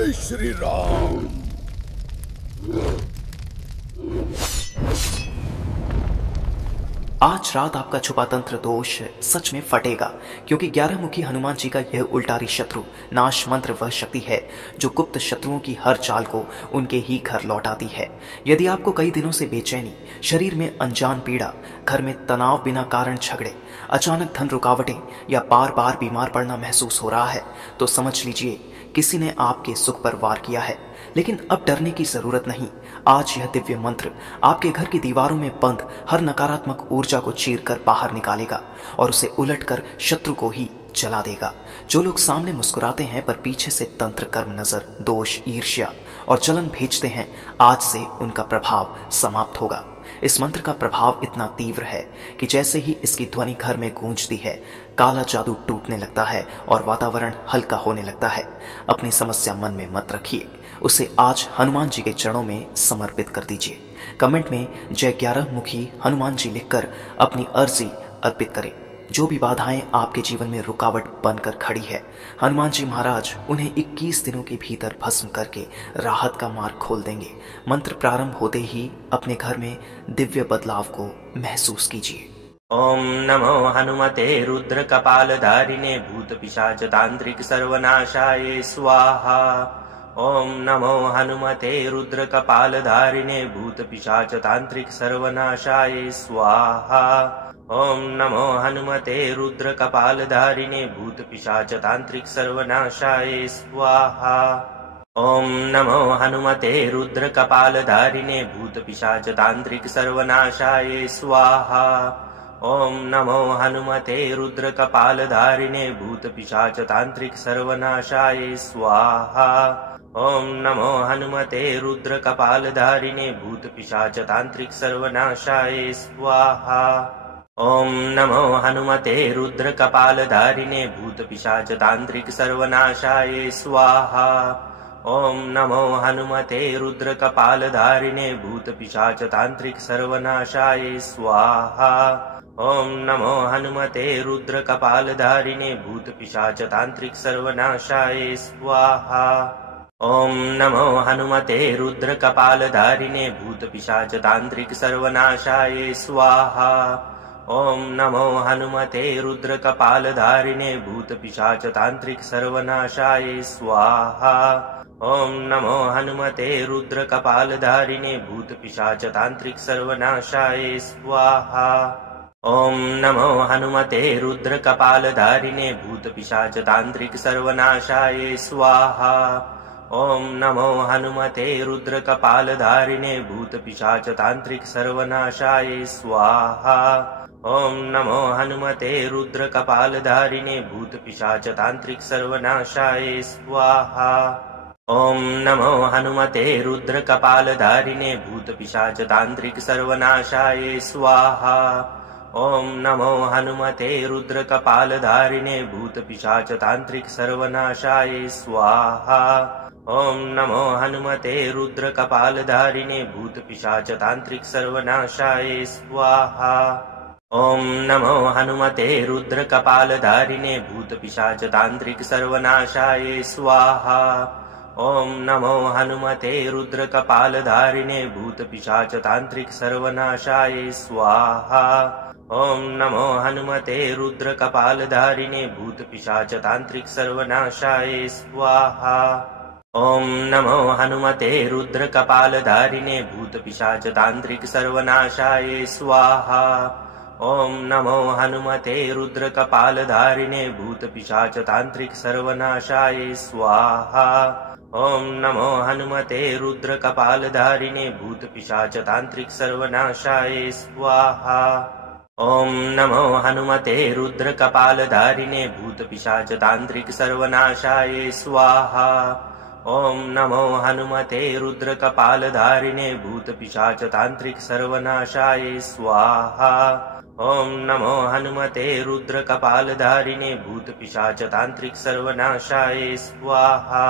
जय श्री राम। आज रात आपका छुपा तंत्र दोष सच में फटेगा, क्योंकि 11 मुखी हनुमान जी का यह उल्टारी शत्रु नाश मंत्र वह शक्ति है जो गुप्त शत्रुओं की हर चाल को उनके ही घर लौटाती है। यदि आपको कई दिनों से बेचैनी, शरीर में अनजान पीड़ा, घर में तनाव, बिना कारण झगड़े, अचानक धन रुकावटें या बार बार बीमार पड़ना महसूस हो रहा है, तो समझ लीजिए किसी ने आपके सुख पर वार किया है। लेकिन अब डरने की जरूरत नहीं। आज यह दिव्य मंत्र आपके घर की दीवारों में बंद हर नकारात्मक ऊर्जा को चीरकर बाहर निकालेगा और उसे उलटकर शत्रु को ही जला देगा। जो लोग सामने मुस्कुराते हैं पर पीछे से तंत्र, कर्म, नजर, दोष, ईर्ष्या और जलन भेजते हैं, आज से उनका प्रभाव समाप्त होगा। इस मंत्र का प्रभाव इतना तीव्र है कि जैसे ही इसकी ध्वनि घर में गूंजती है, काला जादू टूटने लगता है और वातावरण हल्का होने लगता है। अपनी समस्या मन में मत रखिए, उसे आज हनुमान जी के चरणों में समर्पित कर दीजिए। कमेंट में जय 11 मुखी हनुमान जी लिखकर अपनी अर्जी अर्पित करें। जो भी बाधाएं आपके जीवन में रुकावट बनकर खड़ी है, हनुमान जी महाराज उन्हें 21 दिनों के भीतर भस्म करके राहत का मार्ग खोल देंगे। मंत्र प्रारंभ होते ही अपने घर में दिव्य बदलाव को महसूस कीजिए। ओम नमो हनुमते रुद्र कपालधारिणे भूत पिशाच तांत्रिक सर्वनाशाय स्वाहा। ओम नमो हनुमते रुद्र कपालधारिणे भूत पिशाच तांत्रिक सर्वनाशाय स्वाहा। ओम नमो हनुमते रुद्र कपालधारिणे भूत पिशाच तांत्रिक सर्वनाशाय स्वाहा। ओम नमो हनुमते रुद्र कपालधारिणे भूत पिशाच तांत्रिक सर्वनाशाय स्वाहा। ओम नमो हनुमते रुद्र कपालधारिणे भूत पिशाच तांत्रिक सर्वनाशाय स्वाहा। ओम नमो हनुमते रुद्र कपालधारिणे भूत पिशाच तांत्रिक सर्वनाशाय स्वाहा। ओम नमो हनुमते रुद्र कपालधारिणे भूत पिशाच तांत्रिक सर्वनाशाय स्वाहा। ओम नमो हनुमते रुद्र कपालधारिणे भूत पिशाच तांत्रिक सर्वनाशाय स्वाहा। ओम नमो हनुमते रुद्र कपालधारिणे भूत पिशाच तांत्रिक सर्वनाशाय स्वाहा। ओम नमो हनुमते रुद्र कपालधारिणे भूत पिशाच तांत्रिक सर्वनाशाय स्वाहा। ओम नमो हनुमते रुद्र कपालधारिणे भूत पिशाच तांत्रिक सर्वनाशाय स्वाहा। ओम नमो हनुमते रुद्र कपालधारिणे भूत पिशाच तांत्रिक सर्वनाशाय स्वाहा। ओम नमो हनुमते रुद्र कपालधारिणे भूत पिशाच तांत्रिक सर्वनाशाय स्वाहा। ओम नमो हनुमते रुद्र कपालधारिणे भूत पिशाच तांत्रिक सर्वनाशाय स्वाहा। ओम नमो हनुमते रुद्र कपालधारिणे भूत पिशाच तांत्रिक सर्वनाशाय स्वाहा। ओम नमो हनुमते रुद्र कपालधारिणे भूत पिशाच तांत्रिक सर्वनाशाय स्वाहा। ओम नमो हनुमते रुद्र कपालधारिणे भूत पिशाच तांत्रिक सर्वनाशाय स्वाहा। ओम नमो हनुमते रुद्र कपालधारिणे भूत पिशाच तांत्रिक सर्वनाशाय स्वाहा। ओम नमो हनुमते रुद्र कपालधारिणे भूत पिशाच तांत्रिक सर्वनाशाय स्वाहा। ओम नमो हनुमते रुद्र कपालधारिणे भूत पिशाच तांत्रिक सर्वनाशाय स्वाहा। ओम नमो हनुमते रुद्र कपालधारिणे भूत पिशाच तांत्रिक सर्वनाशाय स्वाहा। ओम नमो हनुमते रुद्र कपालधारिणे भूत पिशाच तांत्रिक सर्वनाशाय स्वाहा। ओम नमो हनुमते रुद्र कपालधारिणे भूत पिशाच तांत्रिक सर्वनाशाय स्वाहा। ओम नमो हनुमते रुद्र कपालधारिणे भूत पिशाच तांत्रिक सर्वनाशाय स्वाहा। ओम नमो हनुमते रुद्र कपालधारिणे भूत पिशाच तांत्रिक सर्वनाशाय स्वाहा। ओम नमो हनुमते रुद्र कपालधारिणे भूत पिशाच तांत्रिक सर्वनाशाय स्वाहा। ओम नमो हनुमते रुद्र कपालधारिणे भूत पिशाच तांत्रिक सर्वनाशाय स्वाहा।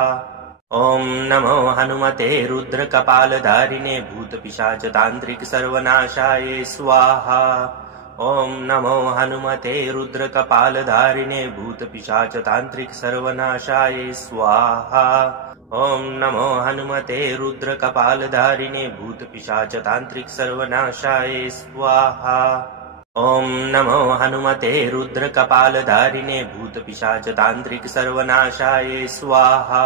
ओम नमो हनुमते रुद्र कपालधारिणे भूत पिशाच तांत्रिक सर्वनाशाय स्वाहा। ओम नमो हनुमते रुद्र कपालधारिणे भूत पिशाच तांत्रिक सर्वनाशाय स्वाहा। ॐ नमो हनुमते रुद्रकपालधारिणे भूतपिशाचतान्त्रिक सर्वनाशाय स्वाहा। ॐ नमो हनुमते रुद्रकपालधारिणे भूतपिशाचतान्त्रिक सर्वनाशाय स्वाहा।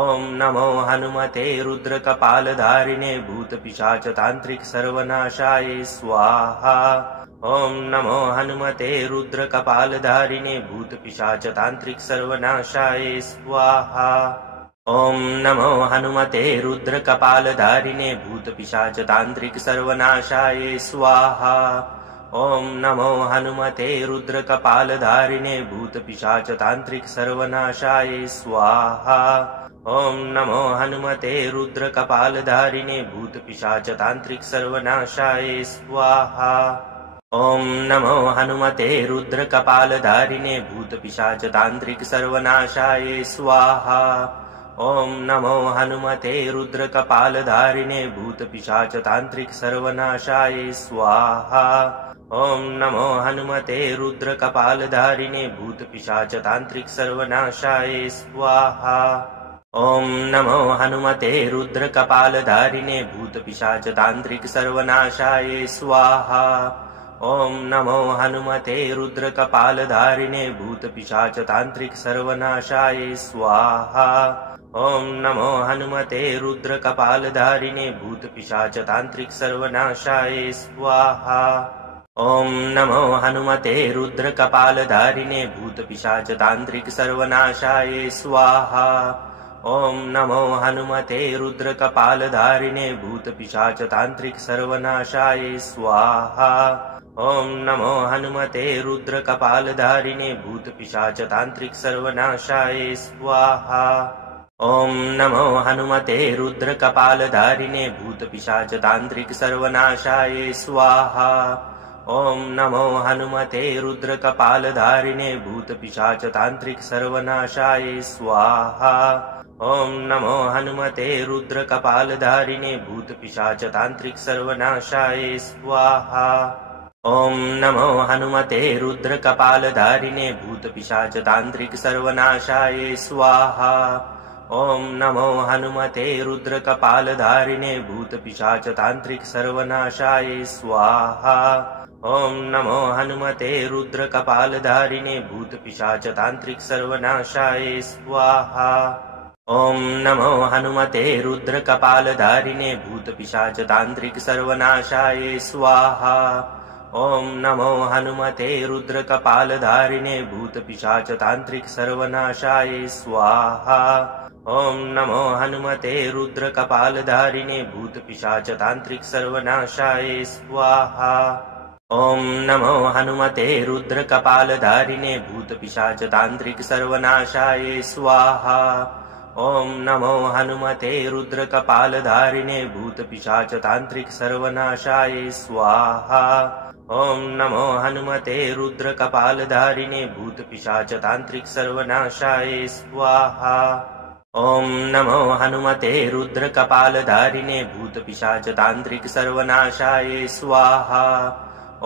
ॐ नमो हनुमते रुद्रकपालधारिणे भूतपिशाचतान्त्रिक सर्वनाशाय स्वाहा। ॐ नमो हनुमते रुद्रकपालधारिणे भूतपिशाचतान्त्रिक सर्वनाशाय स्वाहा। ॐ नमो हनुमते रुद्रकपालधारिणे भूतपिशाचतान्त्रिक सर्वनाशाय स्वाहा। ॐ नमो हनुमते रुद्रकपालधारिणे भूतपिशाचतान्त्रिक सर्वनाशाय स्वाहा। ॐ नमो हनुमते रुद्रकपालधारिणे भूतपिशाचतान्त्रिक सर्वनाशाय स्वाहा। ॐ नमो हनुमते रुद्रकपालधारिणे भूतपिशाचतान्त्रिक सर्वनाशाय स्वाहा। ॐ नमो हनुमते रुद्रकपालधारिणे भूतपिशाचतान्त्रिक सर्वनाशाय स्वाहा। ॐ नमो हनुमते रुद्रकपालधारिणे भूतपिशाचतान्त्रिक सर्वनाशाय स्वाहा। ॐ नमो हनुमते रुद्रकपालधारिणे भूतपिशाचतान्त्रिक सर्वनाशाय स्वाहा। ॐ नमो हनुमते रुद्रकपालधारिणे भूतपिशाचतान्त्रिक सर्वनाशाय स्वाहा। ॐ नमो हनुमते रुद्रकपालधारिणे भूतपिशाचतान्त्रिक सर्वनाशाय स्वाहा। ॐ नमो हनुमते रुद्रकपालधारिणे भूतपिशाचतान्त्रिक सर्वनाशाय स्वाहा। ॐ नमो हनुमते रुद्रकपालधारिणे भूतपिशाचतान्त्रिक सर्वनाशाय स्वाहा। ॐ नमो हनुमते रुद्रकपालधारिणे भूतपिशाचतान्त्रिक सर्वनाशाय स्वाहा। ॐ नमो हनुमते रुद्रकपालधारिणे भूतपिशाचतान्त्रिक सर्वनाशाय स्वाहा। ॐ नमो हनुमते रुद्रकपालधारिणे भूतपिशाचतान्त्रिक सर्वनाशाय स्वाहा। ॐ नमो हनुमते रुद्रकपालधारिणे भूतपिशाचतान्त्रिक सर्वनाशाय स्वाहा। ॐ नमो हनुमते रुद्रकपालधारिणे भूतपिशाचतान्त्रिक सर्वनाशाय स्वाहा। ॐ नमो हनुमते रुद्रकपालधारिणे भूतपिशाचतान्त्रिक सर्वनाशाय स्वाहा। ॐ नमो हनुमते रुद्रकपालधारिणे भूतपिशाचतान्त्रिक सर्वनाशाय स्वाहा। ॐ नमो हनुमते रुद्रकपालधारिणे भूतपिशाचतान्त्रिक सर्वनाशाय स्वाहा। ॐ नमो हनुमते रुद्रकपालधारिणे भूतपिशाचतान्त्रिक सर्वनाशाय स्वाहा। ॐ नमो हनुमते रुद्रकपालधारिणे भूतपिशाचतान्त्रिक सर्वनाशाय स्वाहा। ॐ नमो हनुमते रुद्रकपालधारिणे भूतपिशाचतान्त्रिक सर्वनाशाय स्वाहा। ॐ नमो हनुमते रुद्रकपालधारिणे भूतपिशाचतान्त्रिक सर्वनाशाय स्वाहा। ॐ नमो हनुमते रुद्रकपालधारिणे भूतपिशाचतान्त्रिक सर्वनाशाय स्वाहा। ॐ नमो हनुमते रुद्रकपालधारिणे भूतपिशाचतान्त्रिक सर्वनाशाय स्वाहा।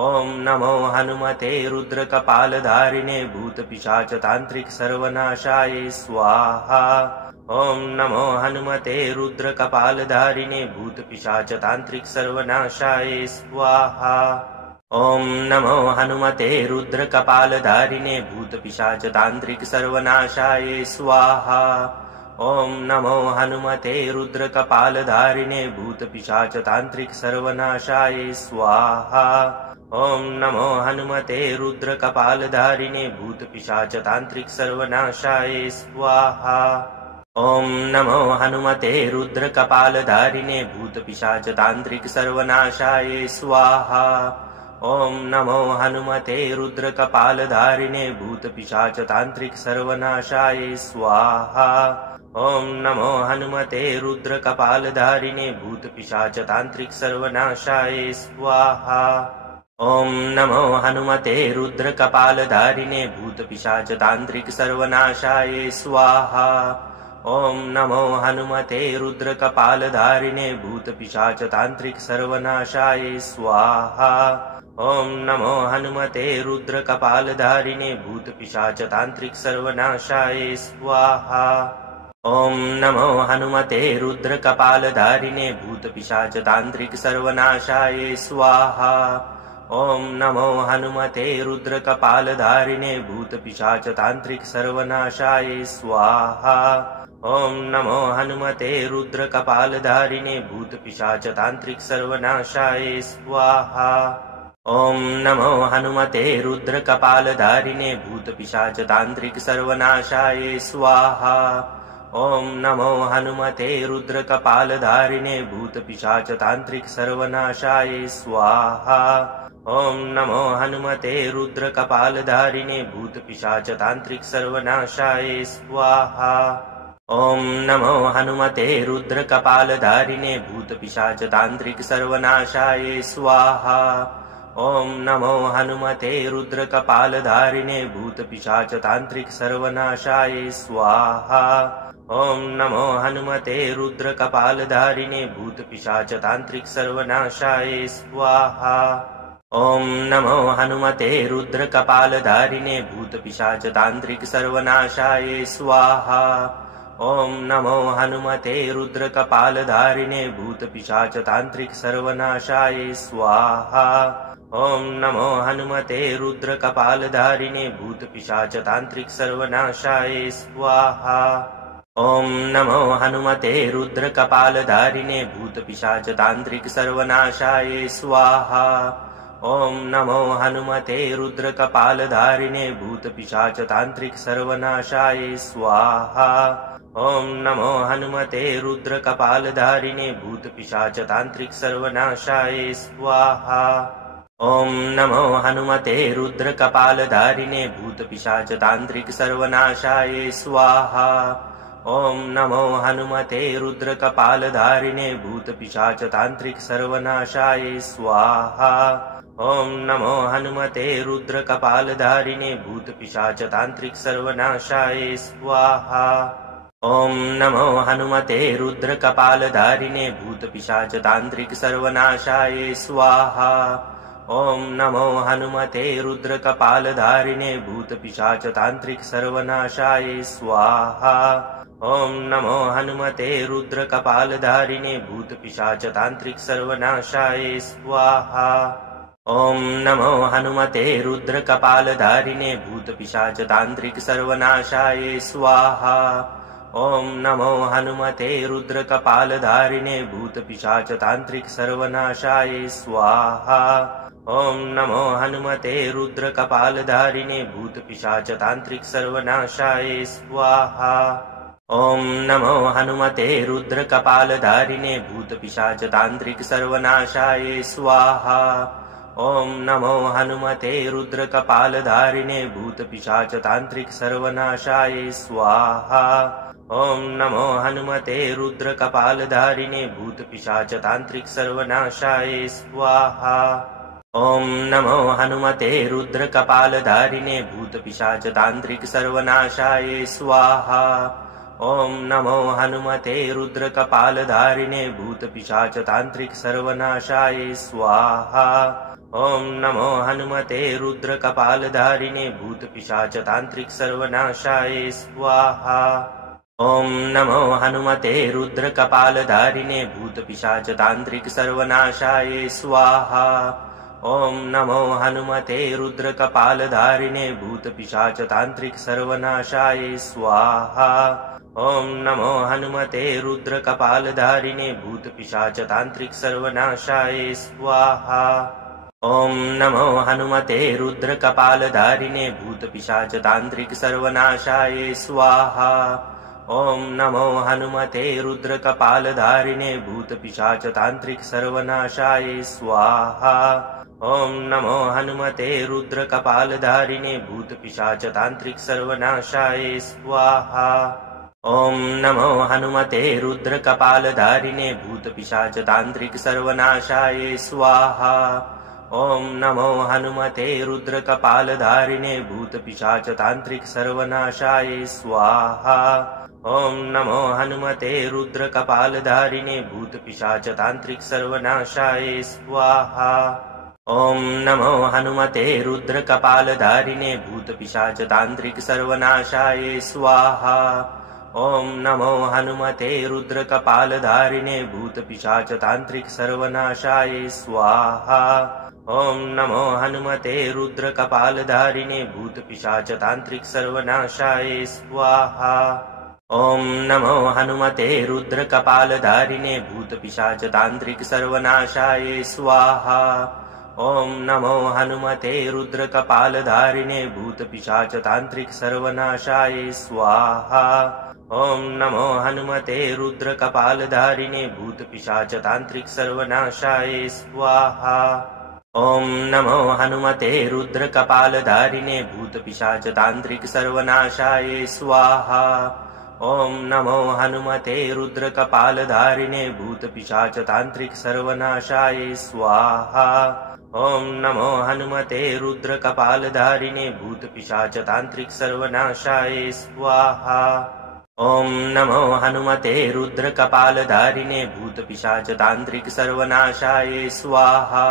ॐ नमो हनुमते रुद्रकपालधारिणे भूतपिशाचतान्त्रिक सर्वनाशाय स्वाहा। ॐ नमो हनुमते रुद्रकपालधारिणे भूतपिशाचतान्त्रिक सर्वनाशाय स्वाहा। ॐ नमो हनुमते रुद्रकपालधारिणे भूतपिशाचतान्त्रिक सर्वनाशाय स्वाहा। ॐ नमो हनुमते रुद्रकपालधारिणे भूतपिशाचतान्त्रिक सर्वनाशाय स्वाहा। ॐ नमो हनुमते रुद्रकपालधारिणे भूतपिशाचतान्त्रिक सर्वनाशाय स्वाहा। ॐ नमो हनुमते रुद्रकपालधारिणे भूतपिशाचतान्त्रिक सर्वनाशाय स्वाहा। ॐ नमो हनुमते रुद्रकपालधारिणे भूतपिशाचतान्त्रिक सर्वनाशाय स्वाहा। ॐ नमो हनुमते रुद्रकपालधारिणे भूतपिशाचतान्त्रिक सर्वनाशाय स्वाहा। ॐ नमो हनुमते रुद्रकपालधारिणे भूतपिशाचतान्त्रिक सर्वनाशाय स्वाहा। ॐ नमो हनुमते रुद्रकपालधारिणे भूतपिशाचतान्त्रिक सर्वनाशाय स्वाहा। ॐ नमो हनुमते रुद्रकपालधारिणे भूतपिशाचतान्त्रिक सर्वनाशाय स्वाहा। ॐ नमो हनुमते रुद्रकपालधारिणे भूतपिशाचतान्त्रिक सर्वनाशाय स्वाहा। ॐ नमो हनुमते रुद्रकपालधारिणे भूतपिशाचतान्त्रिक सर्वनाशाय स्वाहा। ॐ नमो हनुमते रुद्रकपालधारिणे भूतपिशाचतान्त्रिक सर्वनाशाय स्वाहा। ॐ नमो हनुमते रुद्रकपालधारिणे भूतपिशाचतान्त्रिक सर्वनाशाय स्वाहा। ॐ नमो हनुमते रुद्रकपालधारिणे भूतपिशाचतान्त्रिक सर्वनाशाय स्वाहा। ॐ नमो हनुमते रुद्रकपालधारिणे भूतपिशाचतान्त्रिक सर्वनाशाय स्वाहा। ॐ नमो हनुमते रुद्रकपालधारिणे भूतपिशाचतान्त्रिक सर्वनाशाय स्वाहा। ॐ नमो हनुमते रुद्रकपालधारिणे भूतपिशाचतान्त्रिक सर्वनाशाय स्वाहा। ॐ नमो हनुमते रुद्रकपालधारिणे भूतपिशाचतान्त्रिक सर्वनाशाय स्वाहा। ॐ नमो हनुमते रुद्रकपालधारिणे भूतपिशाचतान्त्रिक सर्वनाशाय स्वाहा। ॐ नमो हनुमते रुद्रकपालधारिणे भूतपिशाचतान्त्रिक सर्वनाशाय स्वाहा। ॐ नमो हनुमते रुद्रकपालधारिणे भूतपिशाचतान्त्रिक सर्वनाशाय स्वाहा। ॐ नमो हनुमते रुद्रकपालधारिणे भूतपिशाचतान्त्रिक सर्वनाशाय स्वाहा। ॐ नमो हनुमते रुद्रकपालधारिणे भूतपिशाचतान्त्रिक सर्वनाशाय स्वाहा। ॐ नमो हनुमते रुद्रकपालधारिणे भूतपिशाचतान्त्रिक सर्वनाशाय स्वाहा। ॐ नमो हनुमते रुद्रकपालधारिणे भूतपिशाचतान्त्रिक सर्वनाशाय स्वाहा। ॐ नमो हनुमते रुद्रकपालधारिणे भूतपिशाचतान्त्रिक सर्वनाशाय स्वाहा। ॐ नमो हनुमते रुद्रकपालधारिणे भूतपिशाचतान्त्रिक सर्वनाशाय स्वाहा। ॐ नमो हनुमते रुद्रकपालधारिणे भूतपिशाचतान्त्रिक सर्वनाशाय स्वाहा। ॐ नमो हनुमते रुद्रकपालधारिणे भूतपिशाचतान्त्रिक सर्वनाशाय स्वाहा। ॐ नमो हनुमते रुद्रकपालधारिणे भूतपिशाचतान्त्रिक सर्वनाशाय स्वाहा। ॐ नमो हनुमते रुद्रकपालधारिणे भूतपिशाचतान्त्रिक सर्वनाशाय स्वाहा। ॐ नमो हनुमते रुद्रकपालधारिणे भूतपिशाचतान्त्रिक सर्वनाशाय स्वाहा। ॐ नमो हनुमते रुद्रकपालधारिणे भूतपिशाचतान्त्रिक सर्वनाशाय स्वाहा। ॐ नमो हनुमते रुद्रकपालधारिणे भूतपिशाचतान्त्रिक सर्वनाशाय स्वाहा। ॐ नमो हनुमते रुद्रकपालधारिणे भूतपिशाचतान्त्रिक सर्वनाशाय स्वाहा। ॐ नमो हनुमते रुद्रकपालधारिणे भूतपिशाचतान्त्रिक सर्वनाशाय स्वाहा। ॐ नमो हनुमते रुद्रकपालधारिणे भूतपिशाचतान्त्रिक सर्वनाशाय स्वाहा। ॐ नमो हनुमते रुद्रकपालधारिणे भूतपिशाचतान्त्रिक सर्वनाशाय स्वाहा। ॐ नमो हनुमते रुद्रकपालधारिणे भूतपिशाचतान्त्रिक सर्वनाशाय स्वाहा। ॐ नमो हनुमते रुद्रकपालधारिणे भूतपिशाचतान्त्रिक सर्वनाशाय स्वाहा। ॐ नमो हनुमते रुद्रकपालधारिणे भूतपिशाचतान्त्रिक सर्वनाशाय स्वाहा। ॐ नमो हनुमते रुद्रकपालधारिणे भूतपिशाचतान्त्रिक सर्वनाशाय स्वाहा। ॐ नमो हनुमते रुद्रकपालधारिणे भूतपिशाचतान्त्रिक सर्वनाशाय स्वाहा। ॐ नमो हनुमते रुद्रकपालधारिणे भूतपिशाचतान्त्रिक सर्वनाशाय स्वाहा। ॐ नमो हनुमते रुद्रकपालधारिणे भूतपिशाचतान्त्रिक सर्वनाशाय स्वाहा। ॐ नमो हनुमते रुद्रकपालधारिणे भूतपिशाचतान्त्रिक सर्वनाशाय स्वाहा। ॐ नमो हनुमते रुद्रकपालधारिणे भूतपिशाचतान्त्रिक सर्वनाशाय स्वाहा। ॐ नमो हनुमते रुद्रकपालधारिणे भूतपिशाचतान्त्रिक सर्वनाशाय स्वाहा। ॐ नमो हनुमते रुद्रकपालधारिणे भूतपिशाचतान्त्रिक सर्वनाशाय स्वाहा। ॐ नमो हनुमते रुद्रकपालधारिणे भूतपिशाचतान्त्रिक सर्वनाशाय स्वाहा। ॐ नमो हनुमते रुद्रकपालधारिणे भूतपिशाचतान्त्रिक सर्वनाशाय स्वाहा। ॐ नमो हनुमते रुद्रकपालधारिणे भूतपिशाचतान्त्रिक सर्वनाशाय स्वाहा। ॐ नमो हनुमते रुद्रकपालधारिणे भूतपिशाचतान्त्रिक सर्वनाशाय स्वाहा। ॐ नमो हनुमते रुद्रकपालधारिणे भूतपिशाचतान्त्रिक सर्वनाशाय स्वाहा। ॐ नमो हनुमते रुद्रकपालधारिणे भूतपिशाचतान्त्रिक सर्वनाशाय स्वाहा। ॐ नमो हनुमते रुद्रकपालधारिणे भूतपिशाचतान्त्रिक सर्वनाशाय स्वाहा। ॐ नमो हनुमते रुद्रकपालधारिणे भूतपिशाचतान्त्रिक सर्वनाशाय स्वाहा। ॐ नमो हनुमते रुद्रकपालधारिणे भूतपिशाचतान्त्रिक सर्वनाशाय स्वाहा।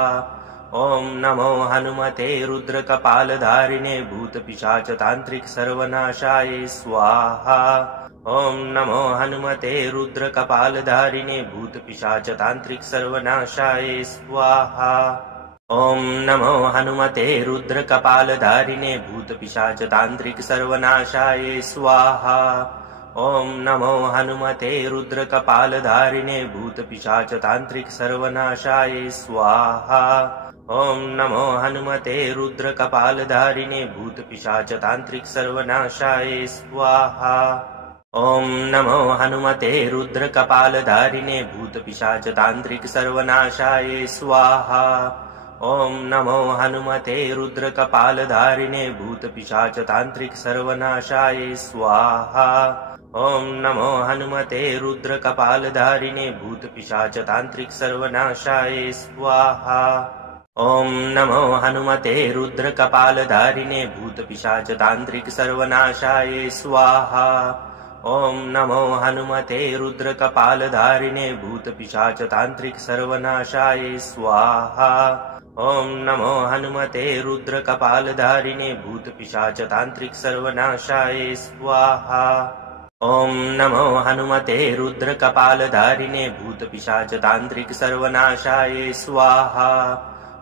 ॐ नमो हनुमते रुद्रकपालधारिणे भूतपिशाचतान्त्रिक सर्वनाशाय स्वाहा। ॐ नमो हनुमते रुद्रकपालधारिणे भूतपिशाचतान्त्रिक सर्वनाशाय स्वाहा। ॐ नमो हनुमते रुद्रकपालधारिणे भूतपिशाचतान्त्रिक सर्वनाशाय स्वाहा। ॐ नमो हनुमते रुद्रकपालधारिणे भूतपिशाचतान्त्रिक सर्वनाशाय स्वाहा। ॐ नमो हनुमते रुद्रकपालधारिणे भूतपिशाचतान्त्रिक सर्वनाशाय स्वाहा। ॐ नमो हनुमते रुद्रकपालधारिणे भूतपिशाचतान्त्रिक सर्वनाशाय स्वाहा। ॐ नमो हनुमते रुद्रकपालधारिणे भूतपिशाचतान्त्रिक सर्वनाशाय स्वाहा। ॐ नमो हनुमते रुद्रकपालधारिणे भूतपिशाचतान्त्रिक सर्वनाशाय स्वाहा। ॐ नमो हनुमते रुद्रकपालधारिणे भूतपिशाचतान्त्रिक सर्वनाशाय स्वाहा। ॐ नमो हनुमते रुद्रकपालधारिणे भूतपिशाचतान्त्रिक सर्वनाशाय स्वाहा। ॐ नमो हनुमते रुद्रकपालधारिणे भूतपिशाचतान्त्रिक सर्वनाशाय स्वाहा। ॐ नमो हनुमते रुद्रकपालधारिणे भूतपिशाचतान्त्रिक सर्वनाशाय स्वाहा।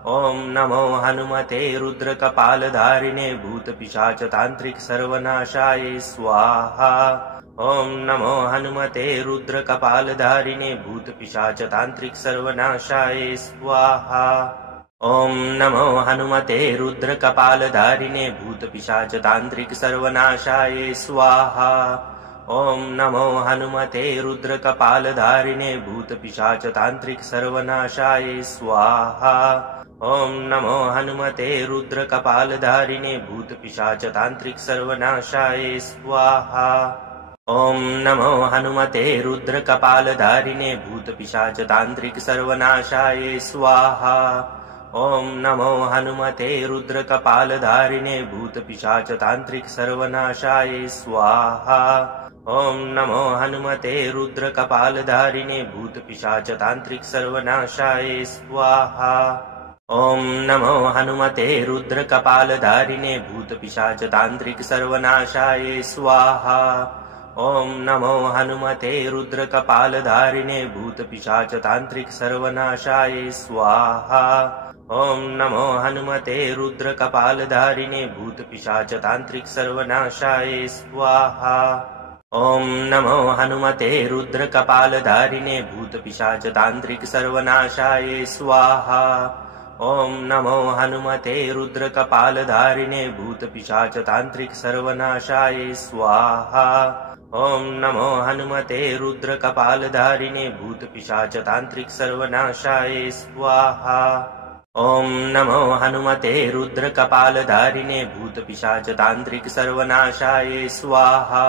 ॐ नमो हनुमते रुद्रकपालधारिणे भूतपिशाचतान्त्रिक सर्वनाशाय स्वाहा। ॐ नमो हनुमते रुद्रकपालधारिणे भूतपिशाचतान्त्रिक सर्वनाशाय स्वाहा। ॐ नमो हनुमते रुद्रकपालधारिणे भूतपिशाचतान्त्रिक सर्वनाशाय स्वाहा। ॐ नमो हनुमते रुद्रकपालधारिणे भूतपिशाचतान्त्रिक सर्वनाशाय स्वाहा। ॐ नमो हनुमते रुद्रकपालधारिणे भूतपिशाचतान्त्रिक सर्वनाशाय स्वाहा। ॐ नमो हनुमते रुद्रकपालधारिणे भूतपिशाचतान्त्रिक सर्वनाशाय स्वाहा। ॐ नमो हनुमते रुद्रकपालधारिणे भूतपिशाचतान्त्रिक सर्वनाशाय स्वाहा। ॐ नमो हनुमते रुद्रकपालधारिणे भूतपिशाचतान्त्रिक सर्वनाशाय स्वाहा। ॐ नमो हनुमते रुद्रकपालधारिणे भूतपिशाचतान्त्रिक सर्वनाशाय स्वाहा। ॐ नमो हनुमते रुद्रकपालधारिणे भूतपिशाचतान्त्रिक सर्वनाशाय स्वाहा। ॐ नमो हनुमते रुद्रकपालधारिणे भूतपिशाचतान्त्रिक सर्वनाशाय स्वाहा। ॐ नमो हनुमते रुद्रकपालधारिणे भूतपिशाचतान्त्रिक सर्वनाशाय स्वाहा। ॐ नमो हनुमते रुद्रकपालधारिणे भूतपिशाचतान्त्रिक सर्वनाशाय स्वाहा। ॐ नमो हनुमते रुद्रकपालधारिणे भूतपिशाचतान्त्रिक सर्वनाशाय स्वाहा। ॐ नमो हनुमते रुद्रकपालधारिणे भूतपिशाचतान्त्रिक सर्वनाशाय स्वाहा।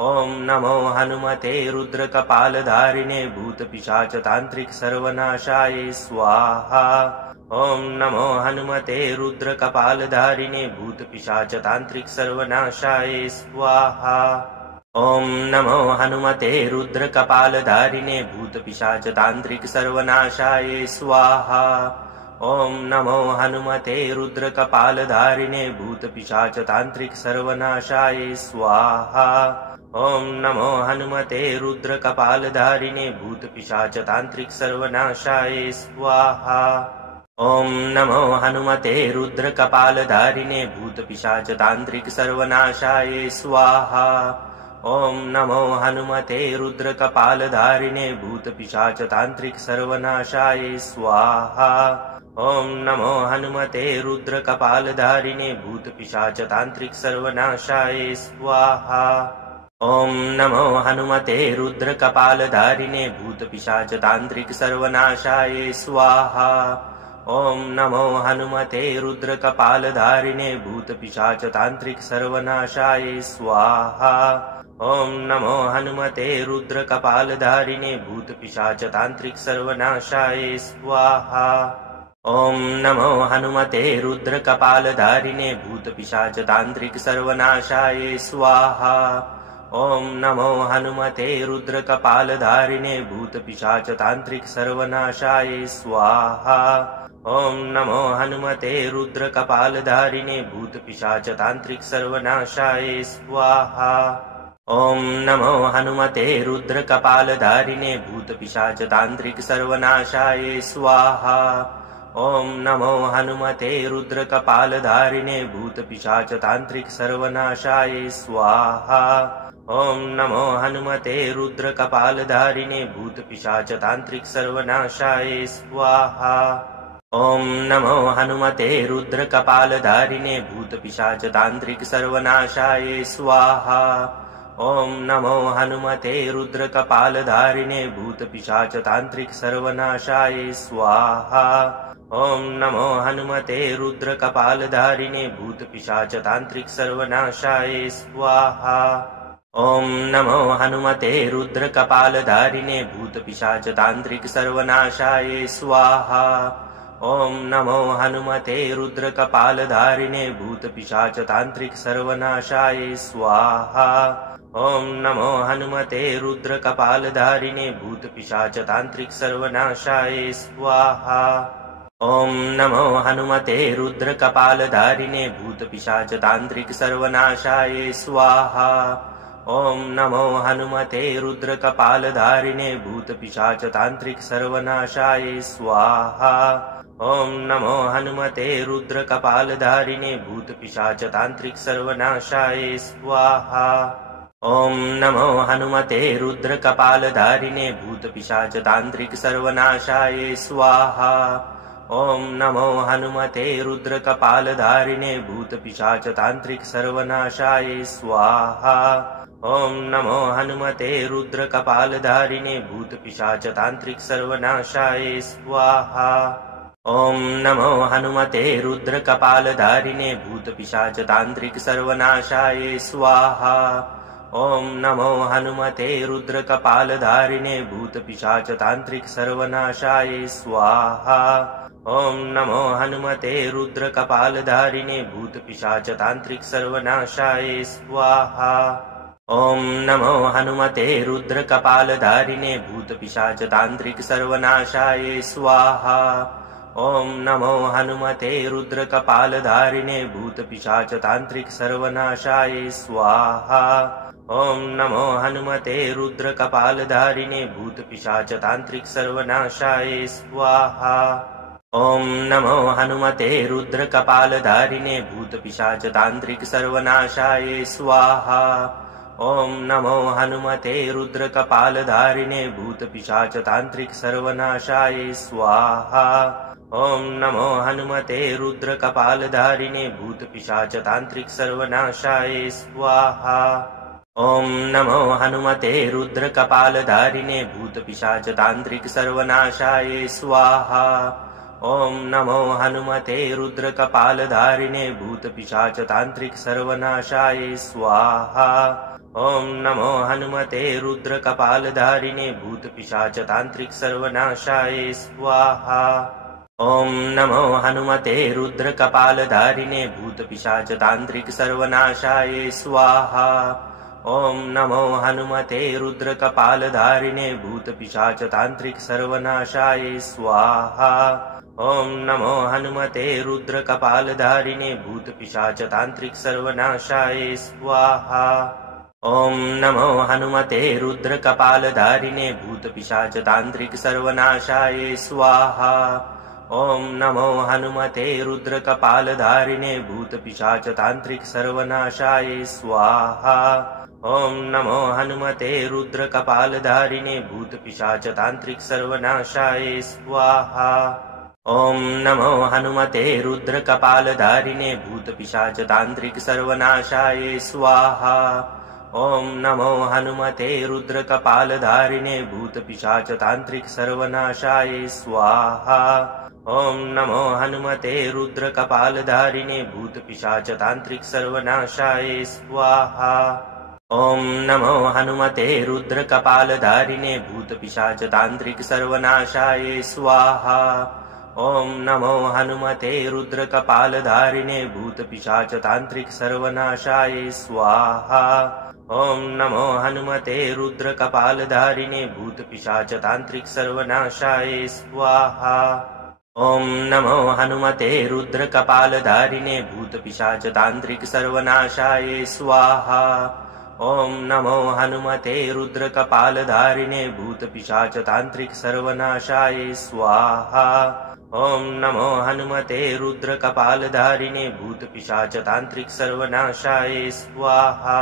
ॐ नमो हनुमते रुद्रकपालधारिणे भूतपिशाचतान्त्रिक सर्वनाशाय स्वाहा। ॐ नमो हनुमते रुद्रकपालधारिणे भूतपिशाचतान्त्रिक सर्वनाशाय स्वाहा। ॐ नमो हनुमते रुद्रकपालधारिणे भूतपिशाचतान्त्रिक सर्वनाशाय स्वाहा। ॐ नमो हनुमते रुद्रकपालधारिणे भूतपिशाचतान्त्रिक सर्वनाशाय स्वाहा। ॐ नमो हनुमते रुद्रकपालधारिणे भूतपिशाचतान्त्रिक सर्वनाशाय स्वाहा। ॐ नमो हनुमते रुद्रकपालधारिणे भूतपिशाचतान्त्रिक सर्वनाशाय स्वाहा। ॐ नमो हनुमते रुद्रकपालधारिणे भूतपिशाचतान्त्रिक सर्वनाशाय स्वाहा। ॐ नमो हनुमते रुद्रकपालधारिणे भूतपिशाचतान्त्रिक सर्वनाशाय स्वाहा। ॐ नमो हनुमते रुद्रकपालधारिणे भूतपिशाचतान्त्रिक सर्वनाशाय स्वाहा। ॐ नमो हनुमते रुद्रकपालधारिणे भूतपिशाचतान्त्रिक सर्वनाशाय स्वाहा। ॐ नमो हनुमते रुद्रकपालधारिणे भूतपिशाचतान्त्रिक सर्वनाशाय स्वाहा। ॐ नमो हनुमते रुद्रकपालधारिणे भूतपिशाचतान्त्रिक सर्वनाशाय स्वाहा। ॐ नमो हनुमते रुद्रकपालधारिणे भूतपिशाचतान्त्रिक सर्वनाशाय स्वाहा। ॐ नमो हनुमते रुद्रकपालधारिणे भूतपिशाचतान्त्रिक सर्वनाशाय स्वाहा। ॐ नमो हनुमते रुद्रकपालधारिणे भूतपिशाचतान्त्रिक सर्वनाशाय स्वाहा। ॐ नमो हनुमते रुद्रकपालधारिणे भूतपिशाचतान्त्रिक सर्वनाशाय स्वाहा। ॐ नमो हनुमते रुद्रकपालधारिणे भूतपिशाचतान्त्रिक सर्वनाशाय स्वाहा। ॐ नमो हनुमते रुद्रकपालधारिणे भूतपिशाचतान्त्रिक सर्वनाशाय स्वाहा। ॐ नमो हनुमते रुद्रकपालधारिणे भूतपिशाचतान्त्रिक सर्वनाशाय स्वाहा। ॐ नमो हनुमते रुद्रकपालधारिणे भूतपिशाचतान्त्रिक सर्वनाशाय स्वाहा। ॐ नमो हनुमते रुद्रकपालधारिणे भूतपिशाचतान्त्रिक सर्वनाशाय स्वाहा। ॐ नमो हनुमते रुद्रकपालधारिणे भूतपिशाचतान्त्रिक सर्वनाशाय स्वाहा। ॐ नमो हनुमते रुद्रकपालधारिणे भूतपिशाचतान्त्रिक सर्वनाशाय स्वाहा। ॐ नमो हनुमते रुद्रकपालधारिणे भूतपिशाचतान्त्रिक सर्वनाशाय स्वाहा। ॐ नमो हनुमते रुद्रकपालधारिणे भूतपिशाचतान्त्रिक सर्वनाशाय स्वाहा। ॐ नमो हनुमते रुद्रकपालधारिणे भूतपिशाचतान्त्रिक सर्वनाशाय स्वाहा। ॐ नमो हनुमते रुद्रकपालधारिणे भूतपिशाचतान्त्रिक सर्वनाशाय स्वाहा। ॐ नमो हनुमते रुद्रकपालधारिणे भूतपिशाचतान्त्रिक सर्वनाशाय स्वाहा। ॐ नमो हनुमते रुद्रकपालधारिणे भूतपिशाचतान्त्रिक सर्वनाशाय स्वाहा। ॐ नमो हनुमते रुद्रकपालधारिणे भूतपिशाचतान्त्रिक सर्वनाशाय स्वाहा। ॐ नमो हनुमते रुद्रकपालधारिणे भूतपिशाचतान्त्रिक सर्वनाशाय स्वाहा। ॐ नमो हनुमते रुद्रकपालधारिणे भूतपिशाचतान्त्रिक सर्वनाशाय स्वाहा। ॐ नमो हनुमते रुद्रकपालधारिणे भूतपिशाचतान्त्रिक सर्वनाशाय स्वाहा। ॐ नमो हनुमते रुद्रकपालधारिणे भूतपिशाचतान्त्रिक सर्वनाशाय स्वाहा। ॐ नमो हनुमते रुद्रकपालधारिणे भूतपिशाचतान्त्रिक सर्वनाशाय स्वाहा। ॐ नमो हनुमते रुद्रकपालधारिणे भूतपिशाचतान्त्रिक सर्वनाशाय स्वाहा। ॐ नमो हनुमते रुद्रकपालधारिणे भूतपिशाचतान्त्रिक सर्वनाशाय स्वाहा। ॐ नमो हनुमते रुद्रकपालधारिणे भूतपिशाचतान्त्रिक सर्वनाशाय स्वाहा। ॐ नमो हनुमते रुद्रकपालधारिणे भूतपिशाचतान्त्रिक सर्वनाशाय स्वाहा। ॐ नमो हनुमते रुद्रकपालधारिणे भूतपिशाचतान्त्रिक सर्वनाशाय स्वाहा। ॐ नमो हनुमते रुद्रकपालधारिणे भूतपिशाचतान्त्रिक सर्वनाशाय स्वाहा। ॐ नमो हनुमते रुद्रकपालधारिणे भूतपिशाचतान्त्रिक सर्वनाशाय स्वाहा। ॐ नमो हनुमते रुद्रकपालधारिणे भूतपिशाचतान्त्रिक सर्वनाशाय स्वाहा। ॐ नमो हनुमते रुद्रकपालधारिणे भूतपिशाचतान्त्रिक सर्वनाशाय स्वाहा। ॐ नमो हनुमते रुद्रकपालधारिणे भूतपिशाचतान्त्रिकसर्वनाशाय स्वाहा। ॐ नमो हनुमते रुद्रकपालधारिणे भूतपिशाचतान्त्रिकसर्वनाशाय स्वाहा। ॐ नमो हनुमते रुद्रकपालधारिणे भूतपिशाचतान्त्रिकसर्वनाशाय स्वाहा। ॐ नमो हनुमते रुद्रकपालधारिणे भूतपिशाचतान्त्रिकसर्वनाशाय स्वाहा। ॐ नमो हनुमते रुद्रकपालधारिणे भूतपिशाचतान्त्रिकसर्वनाशाय स्वाहा। ॐ नमो हनुमते रुद्रकपालधारिणे भूतपिशाचतान्त्रिकसर्वनाशाय स्वाहा। ॐ नमो हनुमते रुद्रकपालधारिणे भूतपिशाचतान्त्रिकसर्वनाशाय स्वाहा। ॐ नमो हनुमते रुद्रकपालधारिणे भूतपिशाचतान्त्रिकसर्वनाशाय स्वाहा। ॐ नमो हनुमते रुद्रकपालधारिणे भूतपिशाचतान्त्रिकसर्वनाशाय स्वाहा। ॐ नमो हनुमते रुद्रकपालधारिणे भूतपिशाचतान्त्रिकसर्वनाशाय स्वाहा। ॐ नमो हनुमते रुद्रकपालधारिणे भूतपिशाचतान्त्रिकसर्वनाशाय स्वाहा। ॐ नमो हनुमते रुद्रकपालधारिणे भूतपिशाचतान्त्रिकसर्वनाशाय स्वाहा।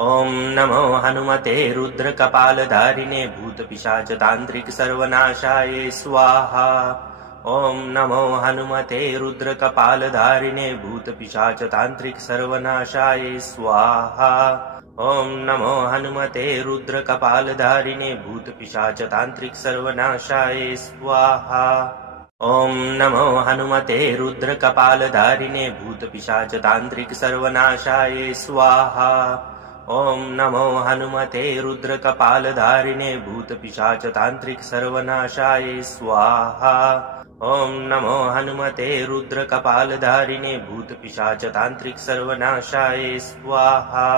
ॐ नमो हनुमते रुद्रकपालधारिणे भूतपिशाचतान्त्रिकसर्वनाशाय स्वाहा। ॐ नमो हनुमते रुद्रकपालधारिणे भूतपिशाचतान्त्रिकसर्वनाशाय स्वाहा। ॐ नमो हनुमते रुद्रकपालधारिणे भूतपिशाचतान्त्रिकसर्वनाशाय स्वाहा। ॐ नमो हनुमते रुद्रकपालधारिणे भूतपिशाचतान्त्रिकसर्वनाशाय स्वाहा। ॐ नमो हनुमते रुद्रकपालधारिणे भूतपिशाचतान्त्रिकसर्वनाशाय स्वाहा। ॐ नमो हनुमते रुद्रकपालधारिणे भूतपिशाचतान्त्रिकसर्वनाशाय स्वाहा।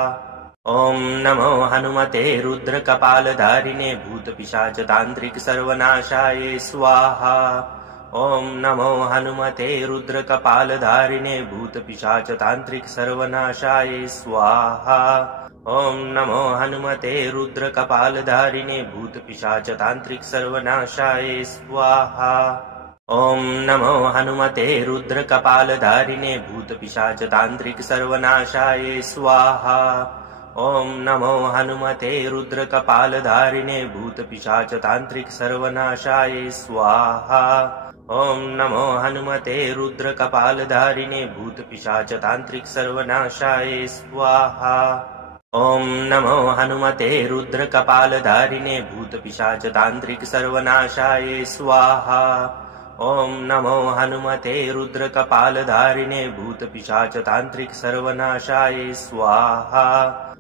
ॐ नमो हनुमते रुद्रकपालधारिणे भूतपिशाचतान्त्रिकसर्वनाशाय स्वाहा। ॐ नमो हनुमते रुद्रकपालधारिणे भूतपिशाचतान्त्रिकसर्वनाशाय स्वाहा। ॐ नमो हनुमते रुद्रकपालधारिणे भूतपिशाचतान्त्रिकसर्वनाशाय स्वाहा। ॐ नमो हनुमते रुद्रकपालधारिणे भूतपिशाचतान्त्रिकसर्वनाशाय स्वाहा। ॐ नमो हनुमते रुद्रकपालधारिणे भूतपिशाचतान्त्रिकसर्वनाशाय स्वाहा। ॐ नमो हनुमते रुद्रकपालधारिणे भूतपिशाचतान्त्रिकसर्वनाशाय स्वाहा। ॐ नमो हनुमते रुद्रकपालधारिणे भूतपिशाचतान्त्रिकसर्वनाशाय स्वाहा। ॐ नमो हनुमते रुद्रकपालधारिणे भूतपिशाचतान्त्रिकसर्वनाशाय स्वाहा। ॐ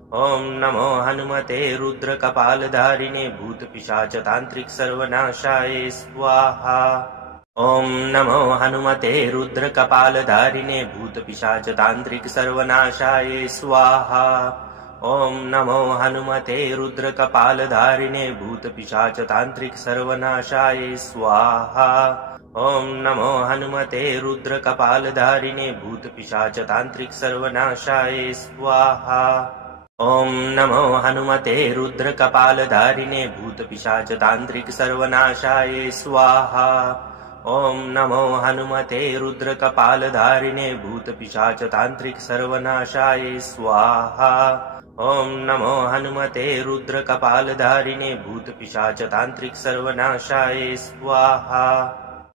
नमो हनुमते रुद्रकपालधारिणे भूतपिशाचतान्त्रिकसर्वनाशाय स्वाहा। ॐ नमो हनुमते रुद्रकपालधारिणे भूतपिशाचतान्त्रिकसर्वनाशाय स्वाहा। ॐ नमो हनुमते रुद्रकपालधारिणे भूतपिशाचतान्त्रिकसर्वनाशाय स्वाहा। ॐ नमो हनुमते रुद्रकपालधारिणे भूतपिशाचतान्त्रिकसर्वनाशाय स्वाहा। ॐ नमो हनुमते रुद्रकपालधारिणे भूतपिशाचतान्त्रिकसर्वनाशाय स्वाहा। ॐ नमो हनुमते रुद्रकपालधारिणे भूतपिशाचतान्त्रिकसर्वनाशाय स्वाहा। ॐ नमो हनुमते रुद्रकपालधारिणे भूतपिशाचतान्त्रिकसर्वनाशाय स्वाहा।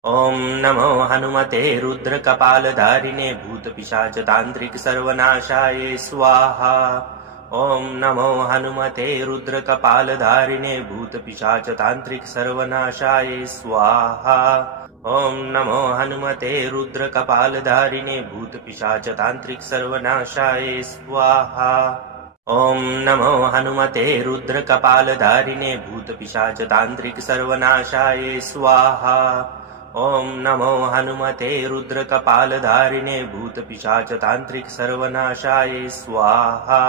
ॐ नमो हनुमते रुद्रकपालधारिणे भूतपिशाचतान्त्रिकसर्वनाशाय स्वाहा। ॐ नमो हनुमते रुद्रकपालधारिणे भूतपिशाचतान्त्रिकसर्वनाशाय स्वाहा। ॐ नमो हनुमते रुद्रकपालधारिणे भूतपिशाचतान्त्रिकसर्वनाशाय स्वाहा। ॐ नमो हनुमते रुद्रकपालधारिणे भूतपिशाचतान्त्रिकसर्वनाशाय स्वाहा। ॐ नमो हनुमते रुद्रकपालधारिणे भूतपिशाचतान्त्रिकसर्वनाशाय स्वाहा।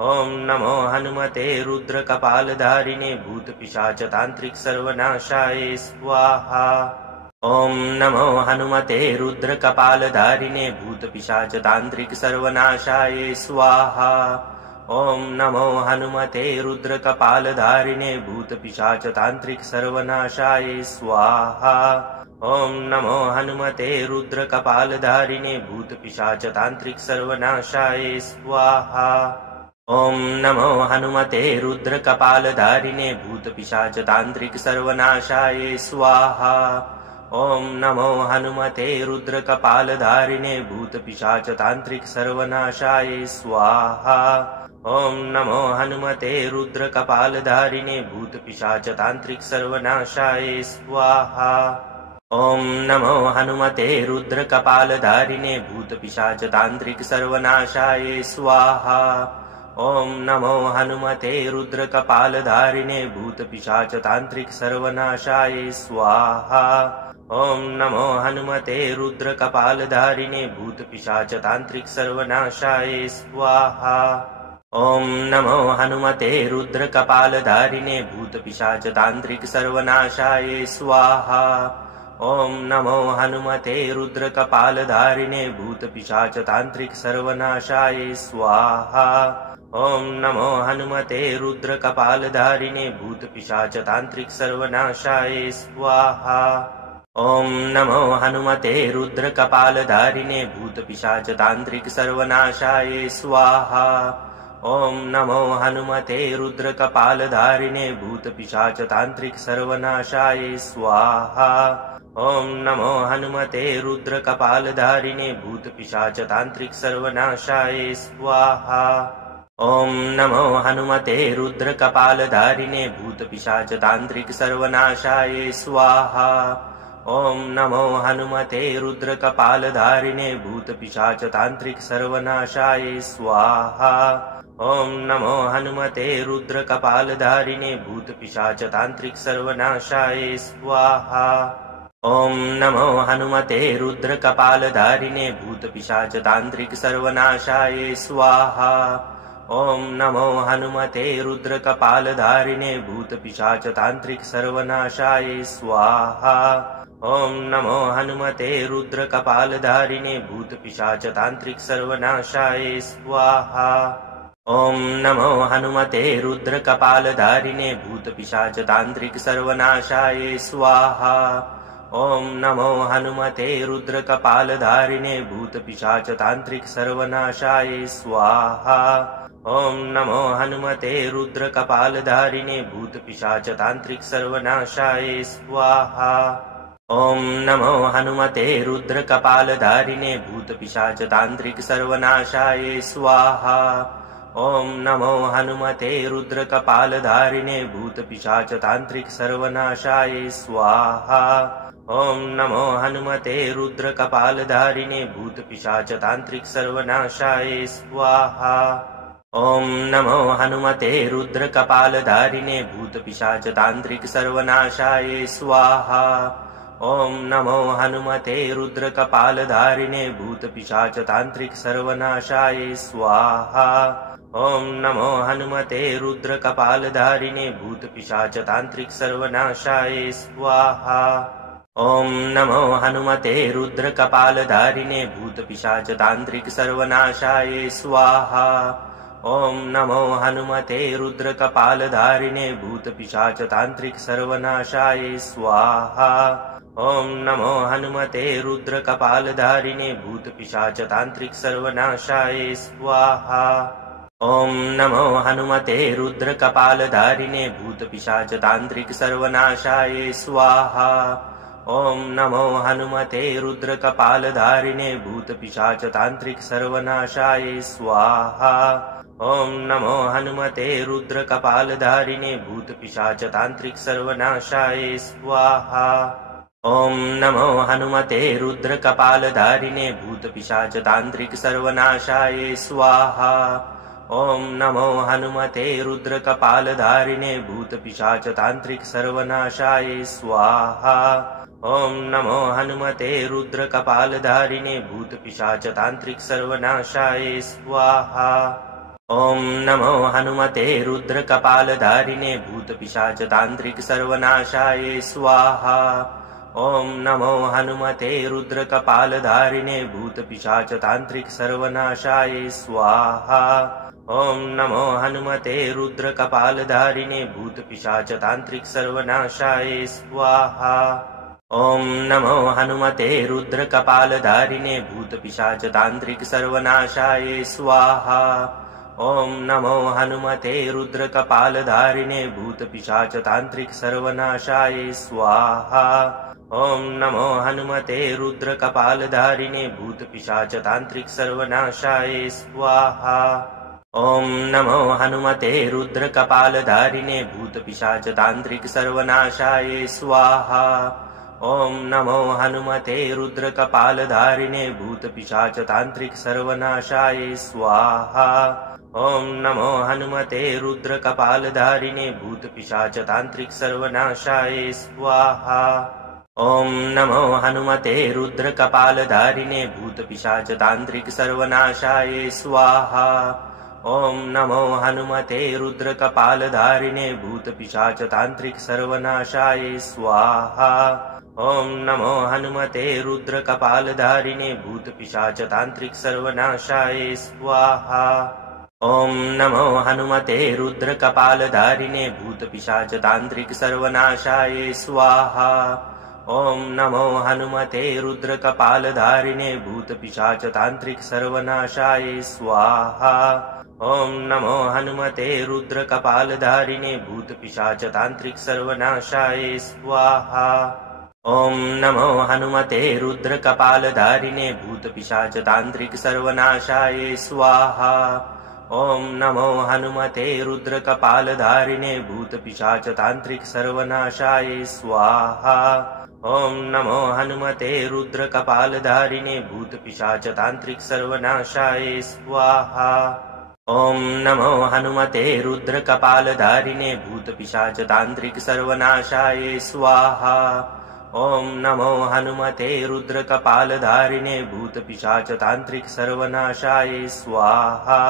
ॐ नमो हनुमते रुद्रकपालधारिणे भूतपिशाचतान्त्रिकसर्वनाशाय स्वाहा। ॐ नमो हनुमते रुद्रकपालधारिणे भूतपिशाचतान्त्रिकसर्वनाशाय स्वाहा। ॐ नमो हनुमते रुद्रकपालधारिणे भूतपिशाचतान्त्रिक सर्वनाशाय स्वाहा। ॐ नमो हनुमते रुद्रकपालधारिणे भूतपिशाचतान्त्रिक सर्वनाशाय स्वाहा। ॐ नमो हनुमते रुद्रकपालधारिणे भूतपिशाचतान्त्रिक सर्वनाशाय स्वाहा। ॐ नमो हनुमते रुद्रकपालधारिणे भूतपिशाचतान्त्रिक सर्वनाशाय स्वाहा। ॐ नमो हनुमते रुद्रकपालधारिणे भूतपिशाचतान्त्रिक सर्वनाशाय स्वाहा। ॐ नमो हनुमते रुद्रकपालधारिणे भूतपिशाचतान्त्रिक सर्वनाशाय स्वाहा। ॐ नमो हनुमते रुद्रकपालधारिणे भूतपिशाचतान्त्रिक सर्वनाशाय स्वाहा। ॐ नमो हनुमते रुद्रकपालधारिणे भूतपिशाचतान्त्रिक सर्वनाशाय स्वाहा। ॐ नमो हनुमते रुद्रकपालधारिणे भूतपिशाचतान्त्रिक सर्वनाशाय स्वाहा। ॐ नमो हनुमते रुद्रकपालधारिणे भूतपिशाचतान्त्रिक सर्वनाशाय स्वाहा। ॐ नमो हनुमते रुद्रकपालधारिणे भूतपिशाचतान्त्रिक सर्वनाशाय स्वाहा। ॐ नमो हनुमते रुद्रकपालधारिणे भूतपिशाचतान्त्रिक सर्वनाशाय स्वाहा। ॐ नमो हनुमते रुद्रकपालधारिणे भूतपिशाचतान्त्रिक सर्वनाशाय स्वाहा। ॐ नमो हनुमते रुद्रकपालधारिणे भूतपिशाचतान्त्रिक सर्वनाशाय स्वाहा। ॐ नमो हनुमते रुद्रकपालधारिणे भूतपिशाचतान्त्रिक सर्वनाशाय स्वाहा। ॐ नमो हनुमते रुद्रकपालधारिणे भूतपिशाचतान्त्रिक सर्वनाशाय स्वाहा। ॐ नमो हनुमते रुद्रकपालधारिणे भूतपिशाचतान्त्रिक सर्वनाशाय स्वाहा। ॐ नमो हनुमते रुद्रकपालधारिणे भूतपिशाचतान्त्रिक सर्वनाशाय स्वाहा। ॐ नमो हनुमते रुद्रकपालधारिणे भूतपिशाचतान्त्रिक सर्वनाशाय स्वाहा। ॐ नमो हनुमते रुद्रकपालधारिणे भूतपिशाचतान्त्रिक सर्वनाशाय स्वाहा। ॐ नमो हनुमते रुद्रकपालधारिणे भूतपिशाचतान्त्रिक सर्वनाशाय स्वाहा। ॐ नमो हनुमते रुद्रकपालधारिणे भूतपिशाचतान्त्रिक सर्वनाशाय स्वाहा। ॐ नमो हनुमते रुद्रकपालधारिणे भूतपिशाचतान्त्रिक सर्वनाशाय स्वाहा। ॐ नमो हनुमते रुद्रकपालधारिणे भूतपिशाचतान्त्रिक सर्वनाशाय स्वाहा। ॐ नमो हनुमते रुद्रकपालधारिणे भूतपिशाचतान्त्रिक सर्वनाशाय स्वाहा। ॐ नमो हनुमते रुद्रकपालधारिणे भूतपिशाचतान्त्रिक सर्वनाशाय स्वाहा। ॐ नमो हनुमते रुद्रकपालधारिणे भूतपिशाचतान्त्रिक सर्वनाशाय स्वाहा। ॐ नमो हनुमते रुद्रकपालधारिणे भूतपिशाचतान्त्रिक सर्वनाशाय स्वाहा। ॐ नमो हनुमते रुद्रकपालधारिणे भूतपिशाचतान्त्रिक सर्वनाशाय स्वाहा। ॐ नमो हनुमते रुद्रकपालधारिणे भूतपिशाचतान्त्रिक सर्वनाशाय स्वाहा। ॐ नमो हनुमते रुद्रकपालधारिणे भूतपिशाचतान्त्रिक सर्वनाशाय स्वाहा। ॐ नमो हनुमते रुद्रकपालधारिणे भूतपिशाचतान्त्रिक सर्वनाशाय स्वाहा। ॐ नमो हनुमते रुद्रकपालधारिणे भूतपिशाचतान्त्रिक सर्वनाशाय स्वाहा। ॐ नमो हनुमते रुद्रकपालधारिणे भूतपिशाचतान्त्रिक सर्वनाशाय स्वाहा। ॐ नमो हनुमते रुद्रकपालधारिणे भूतपिशाचतान्त्रिक सर्वनाशाय स्वाहा। ॐ नमो हनुमते रुद्रकपालधारिणे भूतपिशाचतान्त्रिक सर्वनाशाय स्वाहा। ॐ नमो हनुमते रुद्रकपालधारिणे भूतपिशाचतान्त्रिक सर्वनाशाय स्वाहा। ॐ नमो हनुमते रुद्रकपालधारिणे भूतपिशाचतान्त्रिक सर्वनाशाय स्वाहा। ॐ नमो हनुमते रुद्रकपालधारिणे भूतपिशाचतान्त्रिक सर्वनाशाय स्वाहा। ॐ नमो हनुमते रुद्रकपालधारिणे भूतपिशाचतान्त्रिक सर्वनाशाय स्वाहा। ॐ नमो हनुमते रुद्रकपालधारिणे भूतपिशाचतान्त्रिक सर्वनाशाय स्वाहा। ॐ नमो हनुमते रुद्रकपालधारिणे भूतपिशाचतान्त्रिक सर्वनाशाय स्वाहा। ॐ नमो हनुमते रुद्रकपालधारिणे भूतपिशाचतान्त्रिक सर्वनाशाय स्वाहा। ॐ नमो हनुमते रुद्रकपालधारिणे भूतपिशाचतान्त्रिक सर्वनाशाय स्वाहा। ॐ नमो हनुमते रुद्रकपालधारिणे भूतपिशाचतान्त्रिक सर्वनाशाय स्वाहा। ॐ नमो हनुमते रुद्रकपालधारिणे भूतपिशाचतान्त्रिक सर्वनाशाय स्वाहा। ॐ नमो हनुमते रुद्रकपालधारिणे भूतपिशाचतान्त्रिक सर्वनाशाय स्वाहा। ॐ नमो हनुमते रुद्रकपालधारिणे भूतपिशाचतान्त्रिक सर्वनाशाय स्वाहा। ॐ नमो हनुमते रुद्रकपालधारिणे भूतपिशाचतान्त्रिक सर्वनाशाय स्वाहा। ॐ नमो हनुमते रुद्रकपालधारिणे भूतपिशाचतान्त्रिक सर्वनाशाय स्वाहा। ॐ नमो हनुमते रुद्रकपालधारिणे भूतपिशाचतान्त्रिक सर्वनाशाय स्वाहा। ॐ नमो हनुमते रुद्रकपालधारिणे भूतपिशाचतान्त्रिक सर्वनाशाय स्वाहा। ॐ नमो हनुमते रुद्रकपालधारिणे भूतपिशाचतान्त्रिक सर्वनाशाय स्वाहा। ॐ नमो हनुमते रुद्रकपालधारिणे भूतपिशाचतान्त्रिक सर्वनाशाय स्वाहा। ॐ नमो हनुमते रुद्रकपालधारिणे भूतपिशाचतान्त्रिक सर्वनाशाय स्वाहा। ॐ नमो हनुमते रुद्रकपालधारिणे भूतपिशाचतान्त्रिक सर्वनाशाय स्वाहा। ॐ नमो हनुमते रुद्रकपालधारिणे भूतपिशाचतान्त्रिक सर्वनाशाय स्वाहा। ॐ नमो हनुमते रुद्रकपालधारिणे भूतपिशाचतान्त्रिक सर्वनाशाय स्वाहा।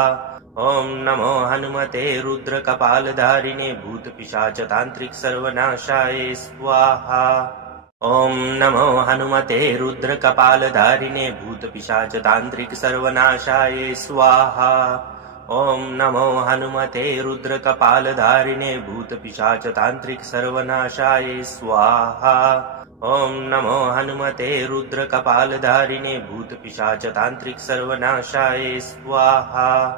ॐ नमो हनुमते रुद्रकपालधारिणे भूतपिशाचतान्त्रिक सर्वनाशाय स्वाहा। ॐ नमो हनुमते रुद्रकपालधारिणे भूतपिशाचतान्त्रिक सर्वनाशाय स्वाहा। ॐ नमो हनुमते रुद्रकपालधारिणे भूतपिशाचतान्त्रिक सर्वनाशाय स्वाहा। ॐ नमो हनुमते रुद्रकपालधारिणे भूतपिशाचतान्त्रिक सर्वनाशाय स्वाहा।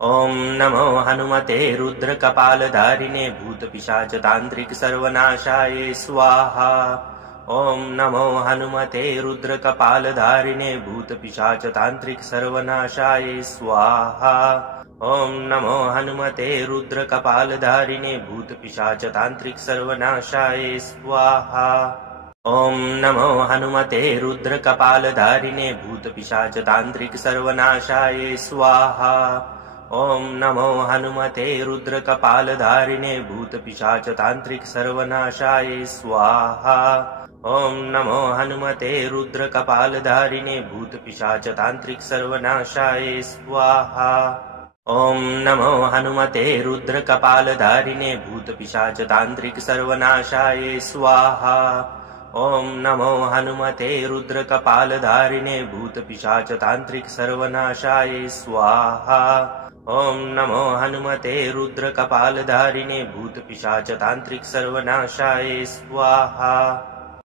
ॐ नमो हनुमते रुद्रकपालधारिणे भूतपिशाचतान्त्रिक सर्वनाशाय स्वाहा। ॐ नमो हनुमते रुद्रकपालधारिणे भूतपिशाचतान्त्रिक सर्वनाशाय स्वाहा। ॐ नमो हनुमते रुद्रकपालधारिणे भूतपिशाचतान्त्रिक सर्वनाशाय स्वाहा। ॐ नमो हनुमते रुद्रकपालधारिणे भूतपिशाचतान्त्रिक सर्वनाशाय स्वाहा। ॐ नमो हनुमते रुद्रकपालधारिणे भूतपिशाचतान्त्रिक सर्वनाशाय स्वाहा। ॐ नमो हनुमते रुद्रकपालधारिणे भूतपिशाचतान्त्रिक सर्वनाशाय स्वाहा। ॐ नमो हनुमते रुद्रकपालधारिणे भूतपिशाचतान्त्रिक सर्वनाशाय स्वाहा। ॐ नमो हनुमते रुद्रकपालधारिणे भूतपिशाचतान्त्रिक सर्वनाशाय स्वाहा। ॐ नमो हनुमते रुद्रकपालधारिणे भूतपिशाचतान्त्रिक सर्वनाशाय स्वाहा।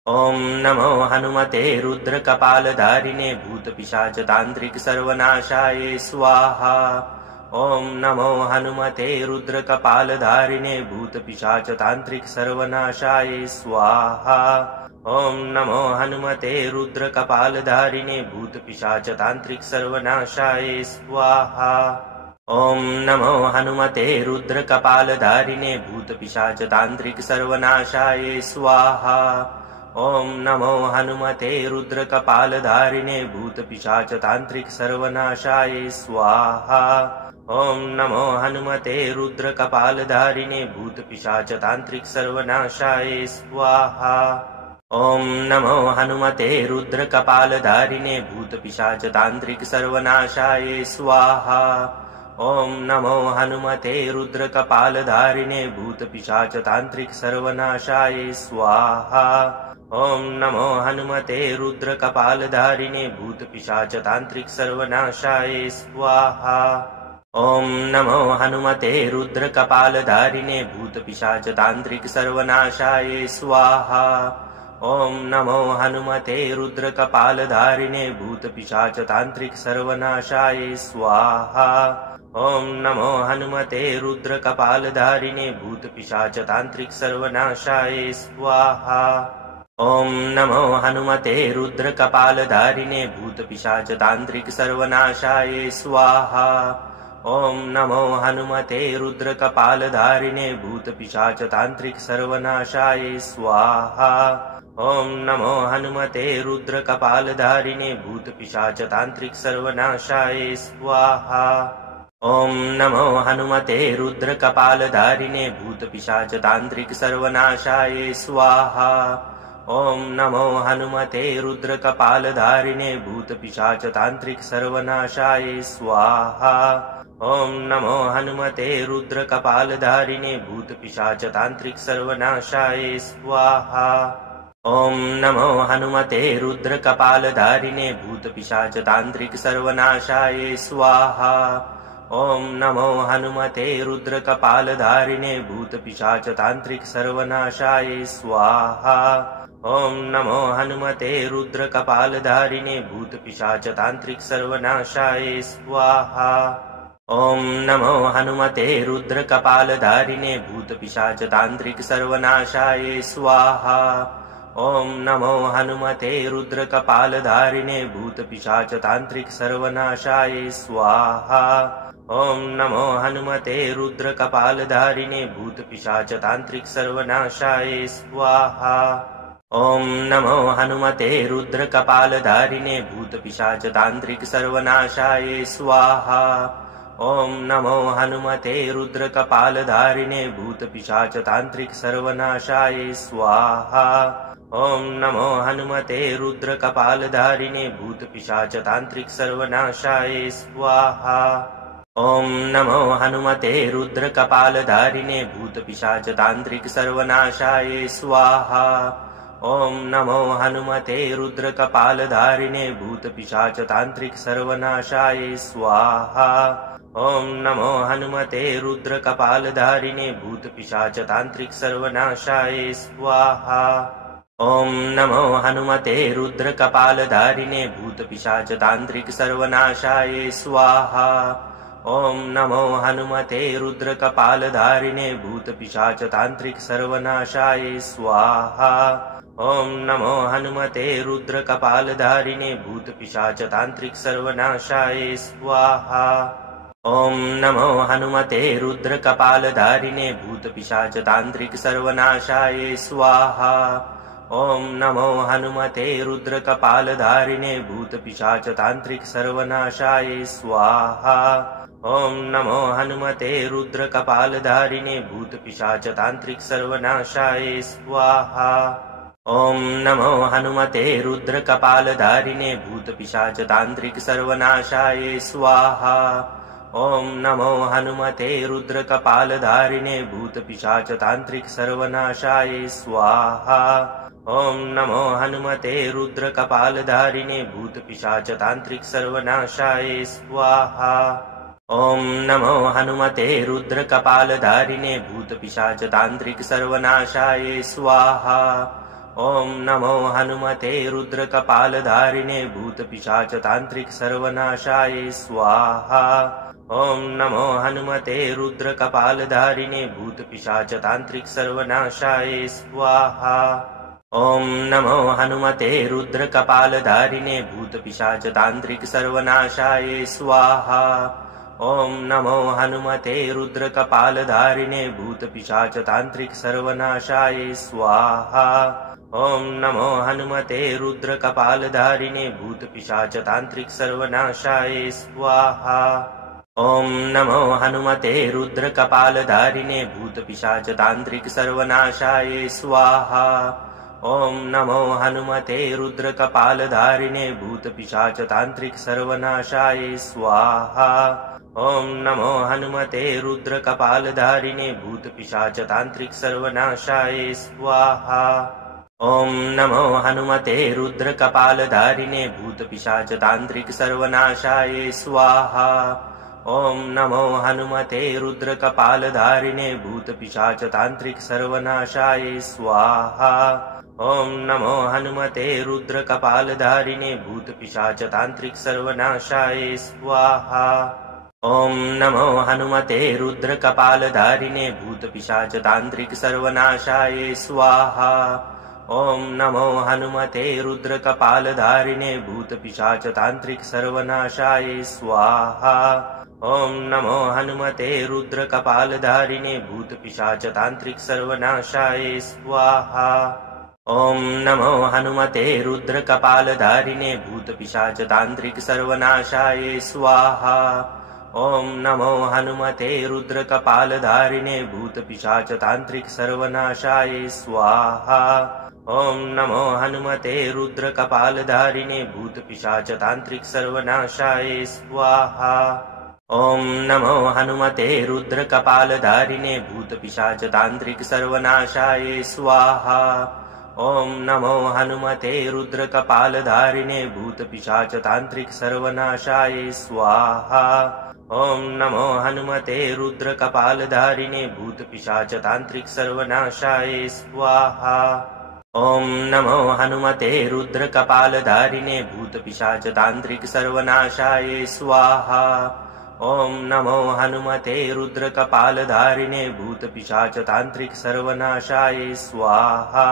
ॐ नमो हनुमते रुद्रकपालधारिणे भूतपिशाचतान्त्रिक सर्वनाशाय स्वाहा। ॐ नमो हनुमते रुद्रकपालधारिणे भूतपिशाचतान्त्रिक सर्वनाशाय स्वाहा। ॐ नमो हनुमते रुद्रकपालधारिणे भूतपिशाचतान्त्रिक सर्वनाशाय स्वाहा। ॐ नमो हनुमते रुद्रकपालधारिणे भूतपिशाचतान्त्रिक सर्वनाशाय स्वाहा। ॐ नमो हनुमते रुद्रकपालधारिणे भूतपिशाचतान्त्रिक सर्वनाशाय स्वाहा। ॐ नमो हनुमते रुद्रकपालधारिणे भूतपिशाचतान्त्रिक सर्वनाशाय स्वाहा। ॐ नमो हनुमते रुद्रकपालधारिणे भूतपिशाचतान्त्रिक सर्वनाशाय स्वाहा। ॐ नमो हनुमते रुद्रकपालधारिणे भूतपिशाचतान्त्रिक सर्वनाशाय स्वाहा। ॐ नमो हनुमते रुद्रकपालधारिणे भूतपिशाचतान्त्रिक सर्वनाशाय स्वाहा। ॐ नमो हनुमते रुद्रकपालधारिणे भूतपिशाचतान्त्रिकसर्वनाशाय स्वाहा। ॐ नमो हनुमते रुद्रकपालधारिणे भूतपिशाचतान्त्रिकसर्वनाशाय स्वाहा। ॐ नमो हनुमते रुद्रकपालधारिणे भूतपिशाचतान्त्रिकसर्वनाशाय स्वाहा। ॐ नमो हनुमते रुद्रकपालधारिणे भूतपिशाचतान्त्रिकसर्वनाशाय स्वाहा। ॐ नमो हनुमते रुद्रकपालधारिणे भूतपिशाचतान्त्रिकसर्वनाशाय स्वाहा। ॐ नमो हनुमते रुद्रकपालधारिणे भूतपिशाचतान्त्रिकसर्वनाशाय स्वाहा। ॐ नमो हनुमते रुद्रकपालधारिणे भूतपिशाचतान्त्रिकसर्वनाशाय स्वाहा। ॐ नमो हनुमते रुद्रकपालधारिणे भूतपिशाचतान्त्रिकसर्वनाशाय स्वाहा। ॐ नमो हनुमते रुद्रकपालधारिणे भूतपिशाचतान्त्रिकसर्वनाशाय स्वाहा। ॐ नमो हनुमते रुद्रकपालधारिणे भूतपिशाचतान्त्रिकसर्वनाशाय स्वाहा। ॐ नमो हनुमते रुद्रकपालधारिणे भूतपिशाचतान्त्रिकसर्वनाशाय स्वाहा। ॐ नमो हनुमते रुद्रकपालधारिणे भूतपिशाचतान्त्रिकसर्वनाशाय स्वाहा। ॐ नमो हनुमते रुद्रकपालधारिणे भूतपिशाचतान्त्रिकसर्वनाशाय स्वाहा। ॐ नमो हनुमते रुद्रकपालधारिणे भूतपिशाचतान्त्रिकसर्वनाशाय स्वाहा। ॐ नमो हनुमते रुद्रकपालधारिणे भूतपिशाचतान्त्रिकसर्वनाशाय स्वाहा। ॐ नमो हनुमते रुद्रकपालधारिणे भूतपिशाचतान्त्रिकसर्वनाशाय स्वाहा। ॐ नमो हनुमते रुद्रकपालधारिणे भूतपिशाचतान्त्रिकसर्वनाशाय स्वाहा। ॐ नमो हनुमते रुद्रकपालधारिणे भूतपिशाचतान्त्रिकसर्वनाशाय स्वाहा। ॐ नमो हनुमते रुद्रकपालधारिणे भूतपिशाचतान्त्रिकसर्वनाशाय स्वाहा। ॐ नमो हनुमते रुद्रकपालधारिणे भूतपिशाचतान्त्रिकसर्वनाशाय स्वाहा। ॐ नमो हनुमते रुद्रकपालधारिणे भूतपिशाचतान्त्रिकसर्वनाशाय स्वाहा। ॐ नमो हनुमते रुद्रकपालधारिणे भूतपिशाचतान्त्रिकसर्वनाशाय स्वाहा। ॐ नमो हनुमते रुद्रकपालधारिणे भूतपिशाचतान्त्रिकसर्वनाशाय स्वाहा। ॐ नमो हनुमते रुद्रकपालधारिणे भूतपिशाचतान्त्रिकसर्वनाशाय स्वाहा। ॐ नमो हनुमते रुद्रकपालधारिणे भूतपिशाचतान्त्रिकसर्वनाशाय स्वाहा। ॐ नमो हनुमते रुद्रकपालधारिणे भूतपिशाचतान्त्रिकसर्वनाशाय स्वाहा। ॐ नमो हनुमते रुद्रकपालधारिणे भूतपिशाचतान्त्रिकसर्वनाशाय स्वाहा। ॐ नमो हनुमते रुद्रकपालधारिणे भूतपिशाचतान्त्रिकसर्वनाशाय स्वाहा। ॐ नमो हनुमते रुद्रकपालधारिणे भूतपिशाचतान्त्रिकसर्वनाशाय स्वाहा। ॐ नमो हनुमते रुद्रकपालधारिणे भूतपिशाचतान्त्रिकसर्वनाशाय स्वाहा। ॐ नमो हनुमते रुद्रकपालधारिणे भूतपिशाचतान्त्रिकसर्वनाशाय स्वाहा। ॐ नमो हनुमते रुद्रकपालधारिणे भूतपिशाचतान्त्रिकसर्वनाशाय स्वाहा। ॐ नमो हनुमते रुद्रकपालधारिणे भूतपिशाचतान्त्रिकसर्वनाशाय स्वाहा। ॐ नमो हनुमते रुद्रकपालधारिणे भूतपिशाचतान्त्रिकसर्वनाशाय स्वाहा। ॐ नमो हनुमते रुद्रकपालधारिणे भूतपिशाचतान्त्रिकसर्वनाशाय स्वाहा। ॐ नमो हनुमते रुद्रकपालधारिणे भूतपिशाचतान्त्रिकसर्वनाशाय स्वाहा। ॐ नमो हनुमते रुद्रकपालधारिणे भूतपिशाचतान्त्रिकसर्वनाशाय स्वाहा। ॐ नमो हनुमते रुद्रकपालधारिणे भूतपिशाचतान्त्रिकसर्वनाशाय स्वाहा। ॐ नमो हनुमते रुद्रकपालधारिणे भूतपिशाचतान्त्रिकसर्वनाशाय स्वाहा। ॐ नमो हनुमते रुद्रकपालधारिणे भूतपिशाचतान्त्रिकसर्वनाशाय स्वाहा। ॐ नमो हनुमते रुद्रकपालधारिणे भूतपिशाचतान्त्रिक सर्वनाशाय स्वाहा। ॐ नमो हनुमते रुद्रकपालधारिणे भूतपिशाचतान्त्रिक सर्वनाशाय स्वाहा। ॐ नमो हनुमते रुद्रकपालधारिणे भूतपिशाचतान्त्रिक सर्वनाशाय स्वाहा। ॐ नमो हनुमते रुद्रकपालधारिणे भूतपिशाचतान्त्रिक सर्वनाशाय स्वाहा। ॐ नमो हनुमते रुद्रकपालधारिणे भूतपिशाचतान्त्रिक सर्वनाशाय स्वाहा। ॐ नमो हनुमते रुद्रकपालधारिणे भूतपिशाचतान्त्रिक सर्वनाशाय स्वाहा। ॐ नमो हनुमते रुद्रकपालधारिणे भूतपिशाचतान्त्रिक सर्वनाशाय स्वाहा। ॐ नमो हनुमते रुद्रकपालधारिणे भूतपिशाचतान्त्रिक सर्वनाशाय स्वाहा। ॐ नमो हनुमते रुद्रकपालधारिणे भूतपिशाचतान्त्रिक सर्वनाशाय स्वाहा। ॐ नमो हनुमते रुद्रकपालधारिणे भूतपिशाचतान्त्रिक सर्वनाशाय स्वाहा। ॐ नमो हनुमते रुद्रकपालधारिणे भूतपिशाचतान्त्रिक सर्वनाशाय स्वाहा। ॐ नमो हनुमते रुद्रकपालधारिणे भूतपिशाचतान्त्रिक सर्वनाशाय स्वाहा। ॐ नमो हनुमते रुद्रकपालधारिणे भूतपिशाचतान्त्रिक सर्वनाशाय स्वाहा।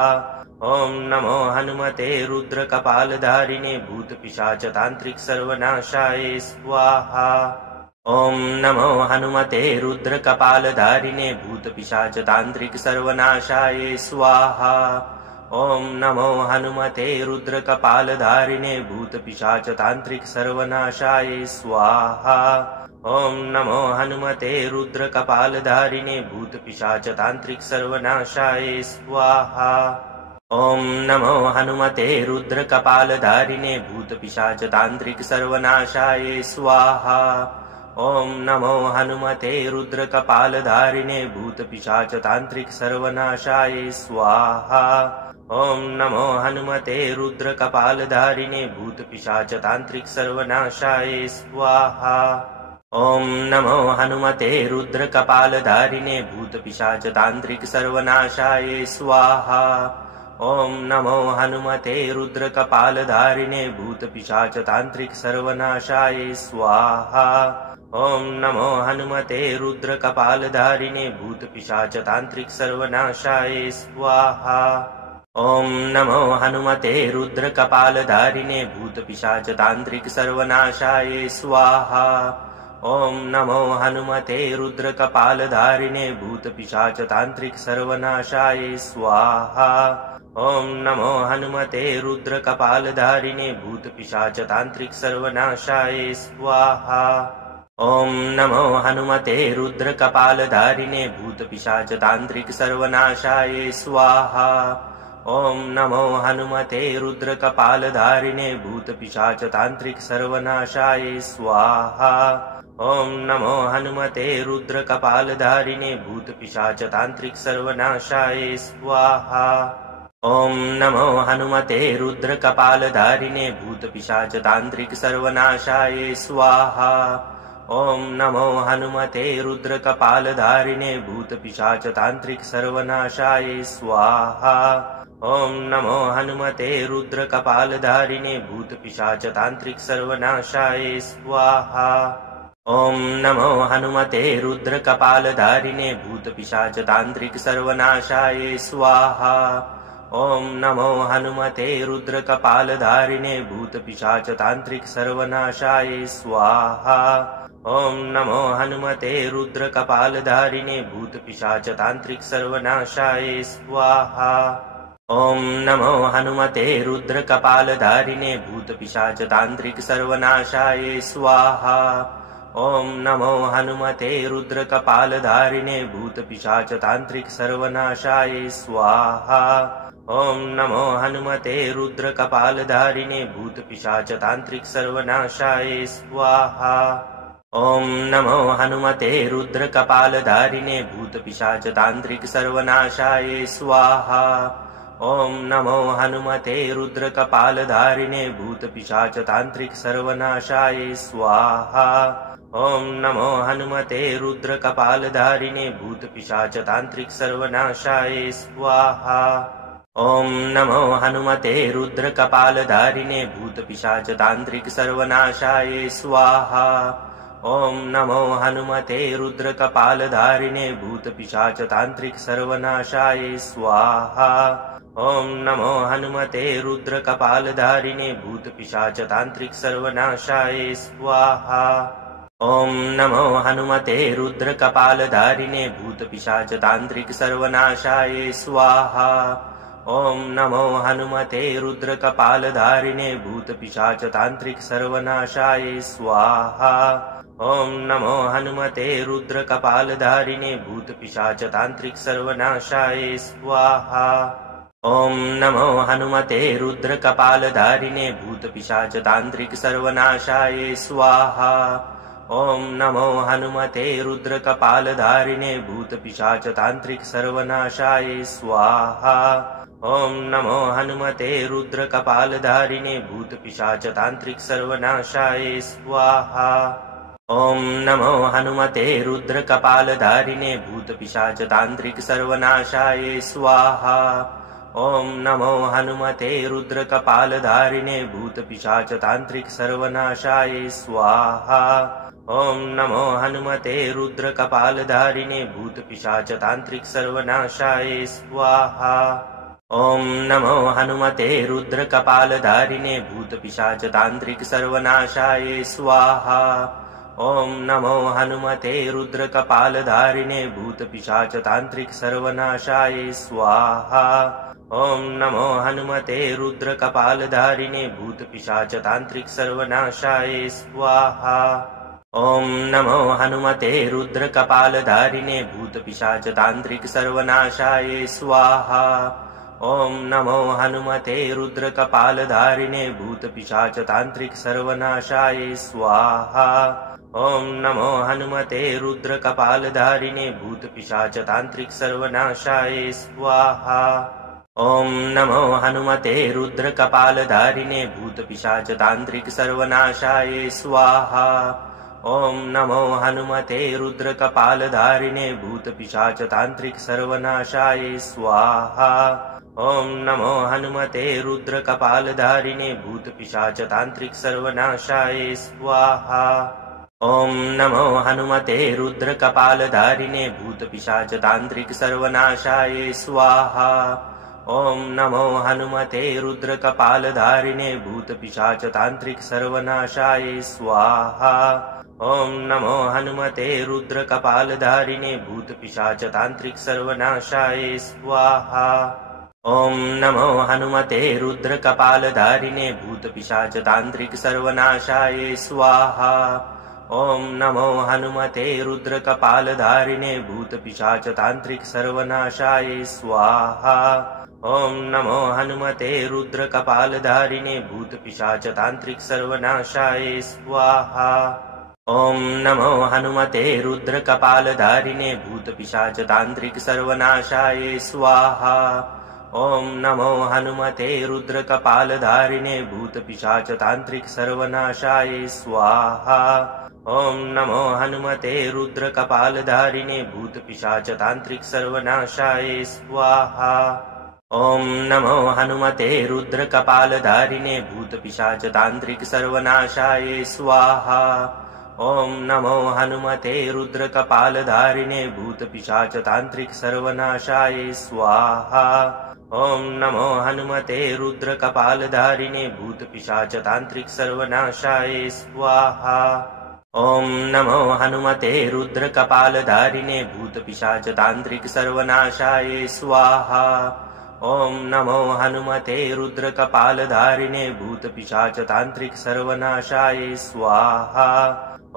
ॐ नमो हनुमते रुद्रकपालधारिणे भूतपिशाचतान्त्रिक सर्वनाशाय स्वाहा। ॐ नमो हनुमते रुद्रकपालधारिणे भूतपिशाचतान्त्रिक सर्वनाशाय स्वाहा। ॐ नमो हनुमते रुद्रकपालधारिणे भूतपिशाचतान्त्रिक सर्वनाशाय स्वाहा। ॐ नमो हनुमते रुद्रकपालधारिणे भूतपिशाचतान्त्रिक सर्वनाशाय स्वाहा। ॐ नमो हनुमते रुद्रकपालधारिणे भूतपिशाचतान्त्रिक सर्वनाशाय स्वाहा। ॐ नमो हनुमते रुद्रकपालधारिणे भूतपिशाचतान्त्रिक सर्वनाशाय स्वाहा। ॐ नमो हनुमते रुद्रकपालधारिणे भूतपिशाचतान्त्रिक सर्वनाशाय स्वाहा। ॐ नमो हनुमते रुद्रकपालधारिणे भूतपिशाचतान्त्रिक सर्वनाशाय स्वाहा। ॐ नमो हनुमते रुद्रकपालधारिणे भूतपिशाचतान्त्रिक सर्वनाशाय स्वाहा। ॐ नमो हनुमते रुद्रकपालधारिणे भूतपिशाचतान्त्रिक सर्वनाशाय स्वाहा। ॐ नमो हनुमते रुद्रकपालधारिणे भूतपिशाचतान्त्रिक सर्वनाशाय स्वाहा। ॐ नमो हनुमते रुद्रकपालधारिणे भूतपिशाचतान्त्रिक सर्वनाशाय स्वाहा। ॐ नमो हनुमते रुद्रकपालधारिणे भूतपिशाचतान्त्रिक सर्वनाशाय स्वाहा। ॐ नमो हनुमते रुद्रकपालधारिणे भूतपिशाचतान्त्रिक सर्वनाशाय स्वाहा। ॐ नमो हनुमते रुद्रकपालधारिणे भूतपिशाचतान्त्रिक सर्वनाशाय स्वाहा। ॐ नमो हनुमते रुद्रकपालधारिणे भूतपिशाचतान्त्रिक सर्वनाशाय स्वाहा। ॐ नमो हनुमते रुद्रकपालधारिणे भूतपिशाचतान्त्रिक सर्वनाशाय स्वाहा। ॐ नमो हनुमते रुद्रकपालधारिणे भूतपिशाचतान्त्रिक सर्वनाशाय स्वाहा। ॐ नमो हनुमते रुद्रकपालधारिणे भूतपिशाचतान्त्रिक सर्वनाशाय स्वाहा। ॐ नमो हनुमते रुद्रकपालधारिणे भूतपिशाचतान्त्रिक सर्वनाशाय स्वाहा। ॐ नमो हनुमते रुद्रकपालधारिणे भूतपिशाचतान्त्रिक सर्वनाशाय स्वाहा। ॐ नमो हनुमते रुद्रकपालधारिणे भूतपिशाचतान्त्रिक सर्वनाशाय स्वाहा। ॐ नमो हनुमते रुद्रकपालधारिणे भूतपिशाचतान्त्रिक सर्वनाशाय स्वाहा। ॐ नमो हनुमते रुद्रकपालधारिणे भूतपिशाचतान्त्रिक सर्वनाशाय स्वाहा। ॐ नमो हनुमते रुद्रकपालधारिणे भूतपिशाचतान्त्रिक सर्वनाशाय स्वाहा। ॐ नमो हनुमते रुद्रकपालधारिणे भूतपिशाचतान्त्रिक सर्वनाशाय स्वाहा। ॐ नमो हनुमते रुद्रकपालधारिणे भूतपिशाचतान्त्रिक सर्वनाशाय स्वाहा। ॐ नमो हनुमते रुद्रकपालधारिणे भूतपिशाचतान्त्रिक सर्वनाशाय स्वाहा। ॐ नमो हनुमते रुद्रकपालधारिणे भूतपिशाचतान्त्रिक सर्वनाशाय स्वाहा। ॐ नमो हनुमते रुद्रकपालधारिणे भूतपिशाचतान्त्रिक सर्वनाशाय स्वाहा। ॐ नमो हनुमते रुद्रकपालधारिणे भूतपिशाचतान्त्रिक सर्वनाशाय स्वाहा। ॐ नमो हनुमते रुद्रकपालधारिणे भूतपिशाचतान्त्रिक सर्वनाशाय स्वाहा। ॐ नमो हनुमते रुद्रकपालधारिणे भूतपिशाचतान्त्रिक सर्वनाशाय स्वाहा। ॐ नमो हनुमते रुद्रकपालधारिणे भूतपिशाचतान्त्रिक सर्वनाशाय स्वाहा। ॐ नमो हनुमते रुद्रकपालधारिणे भूतपिशाचतान्त्रिक सर्वनाशाय स्वाहा। ॐ नमो हनुमते रुद्रकपालधारिणे भूतपिशाचतान्त्रिक सर्वनाशाय स्वाहा। ॐ नमो हनुमते रुद्रकपालधारिणे भूतपिशाचतान्त्रिक सर्वनाशाय स्वाहा। ॐ नमो हनुमते रुद्रकपालधारिणे भूतपिशाचतान्त्रिक सर्वनाशाय स्वाहा। ॐ नमो हनुमते रुद्रकपालधारिणे भूतपिशाचतान्त्रिक सर्वनाशाय स्वाहा। ॐ नमो हनुमते रुद्रकपालधारिणे भूतपिशाचतान्त्रिक सर्वनाशाय स्वाहा। ॐ नमो हनुमते रुद्रकपालधारिणे भूतपिशाचतान्त्रिक सर्वनाशाय स्वाहा। ॐ नमो हनुमते रुद्रकपालधारिणे भूतपिशाचतान्त्रिक सर्वनाशाय स्वाहा। ॐ नमो हनुमते रुद्रकपालधारिणे भूतपिशाचतान्त्रिक सर्वनाशाय स्वाहा। ॐ नमो हनुमते रुद्रकपालधारिणे भूतपिशाचतान्त्रिक सर्वनाशाय स्वाहा। ॐ नमो हनुमते रुद्रकपालधारिणे भूतपिशाचतान्त्रिक सर्वनाशाय स्वाहा। ॐ नमो हनुमते रुद्रकपालधारिणे भूतपिशाचतान्त्रिक सर्वनाशाय स्वाहा। ॐ नमो हनुमते रुद्रकपालधारिणे भूतपिशाचतान्त्रिक सर्वनाशाय स्वाहा। ॐ नमो हनुमते रुद्रकपालधारिणे भूतपिशाचतान्त्रिक सर्वनाशाय स्वाहा। ॐ नमो हनुमते रुद्रकपालधारिणे भूतपिशाचतान्त्रिक सर्वनाशाय स्वाहा। ॐ नमो हनुमते रुद्रकपालधारिणे भूतपिशाचतान्त्रिक सर्वनाशाय स्वाहा। ॐ नमो हनुमते रुद्रकपालधारिणे भूतपिशाचतान्त्रिक सर्वनाशाय स्वाहा। ॐ नमो हनुमते रुद्रकपालधारिणे भूतपिशाचतान्त्रिक सर्वनाशाय स्वाहा। ॐ नमो हनुमते रुद्रकपालधारिणे भूतपिशाचतान्त्रिक सर्वनाशाय स्वाहा। ॐ नमो हनुमते रुद्रकपालधारिणे भूतपिशाचतान्त्रिक सर्वनाशाय स्वाहा। ॐ नमो हनुमते रुद्रकपालधारिणे भूतपिशाचतान्त्रिक सर्वनाशाय स्वाहा। ॐ नमो हनुमते रुद्रकपालधारिणे भूतपिशाचतान्त्रिक सर्वनाशाय स्वाहा। ॐ नमो हनुमते रुद्रकपालधारिणे भूतपिशाचतान्त्रिक सर्वनाशाय स्वाहा। ॐ नमो हनुमते रुद्रकपालधारिणे भूतपिशाचतान्त्रिक सर्वनाशाय स्वाहा। ॐ नमो हनुमते रुद्रकपालधारिणे भूतपिशाचतान्त्रिक सर्वनाशाय स्वाहा। ॐ नमो हनुमते रुद्रकपालधारिणे भूतपिशाचतान्त्रिक सर्वनाशाय स्वाहा। ॐ नमो हनुमते रुद्रकपालधारिणे भूतपिशाचतान्त्रिक सर्वनाशाय स्वाहा। ॐ नमो हनुमते रुद्रकपालधारिणे भूतपिशाचतान्त्रिक सर्वनाशाय स्वाहा। ॐ नमो हनुमते रुद्रकपालधारिणे भूतपिशाचतान्त्रिक सर्वनाशाय स्वाहा।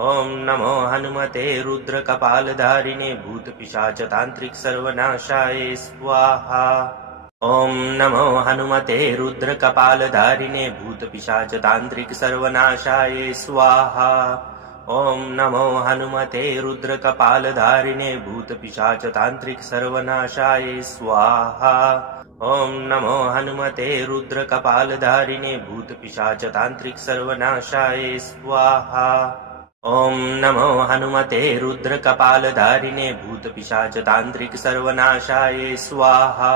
ॐ नमो हनुमते रुद्रकपालधारिणे भूतपिशाचतान्त्रिक सर्वनाशाय स्वाहा। ॐ नमो हनुमते रुद्रकपालधारिणे भूतपिशाचतान्त्रिक सर्वनाशाय स्वाहा। ॐ नमो हनुमते रुद्रकपालधारिणे भूतपिशाचतान्त्रिक सर्वनाशाय स्वाहा। ॐ नमो हनुमते रुद्रकपालधारिणे भूतपिशाचतान्त्रिक सर्वनाशाय स्वाहा। ॐ नमो हनुमते रुद्रकपालधारिणे भूतपिशाचतान्त्रिक सर्वनाशाय स्वाहा।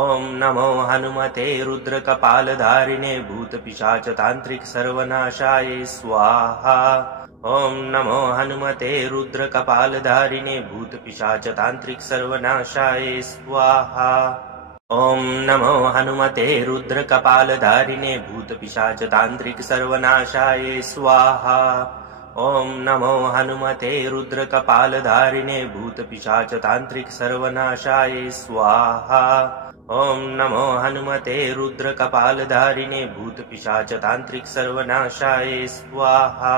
ॐ नमो हनुमते रुद्रकपालधारिणे भूतपिशाचतान्त्रिक सर्वनाशाय स्वाहा। ॐ नमो हनुमते रुद्रकपालधारिणे भूतपिशाचतान्त्रिक सर्वनाशाय स्वाहा। ॐ नमो हनुमते रुद्रकपालधारिणे भूतपिशाचतान्त्रिक सर्वनाशाय स्वाहा। ॐ नमो हनुमते रुद्रकपालधारिणे भूतपिशाचतान्त्रिक सर्वनाशाय स्वाहा। ॐ नमो हनुमते रुद्रकपालधारिणे भूतपिशाचतान्त्रिक सर्वनाशाय स्वाहा।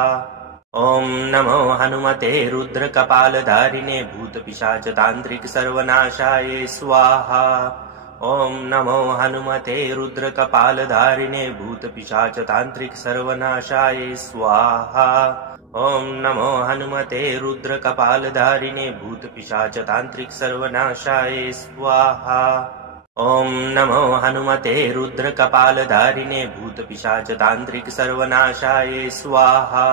ॐ नमो हनुमते रुद्रकपालधारिणे भूतपिशाचतान्त्रिक सर्वनाशाय स्वाहा। ॐ नमो हनुमते रुद्रकपालधारिणे भूतपिशाचतान्त्रिक सर्वनाशाय स्वाहा। ॐ नमो हनुमते रुद्रकपालधारिणे भूतपिशाचतान्त्रिक सर्वनाशाय स्वाहा। ॐ नमो हनुमते रुद्रकपालधारिणे भूतपिशाचतान्त्रिक सर्वनाशाय स्वाहा।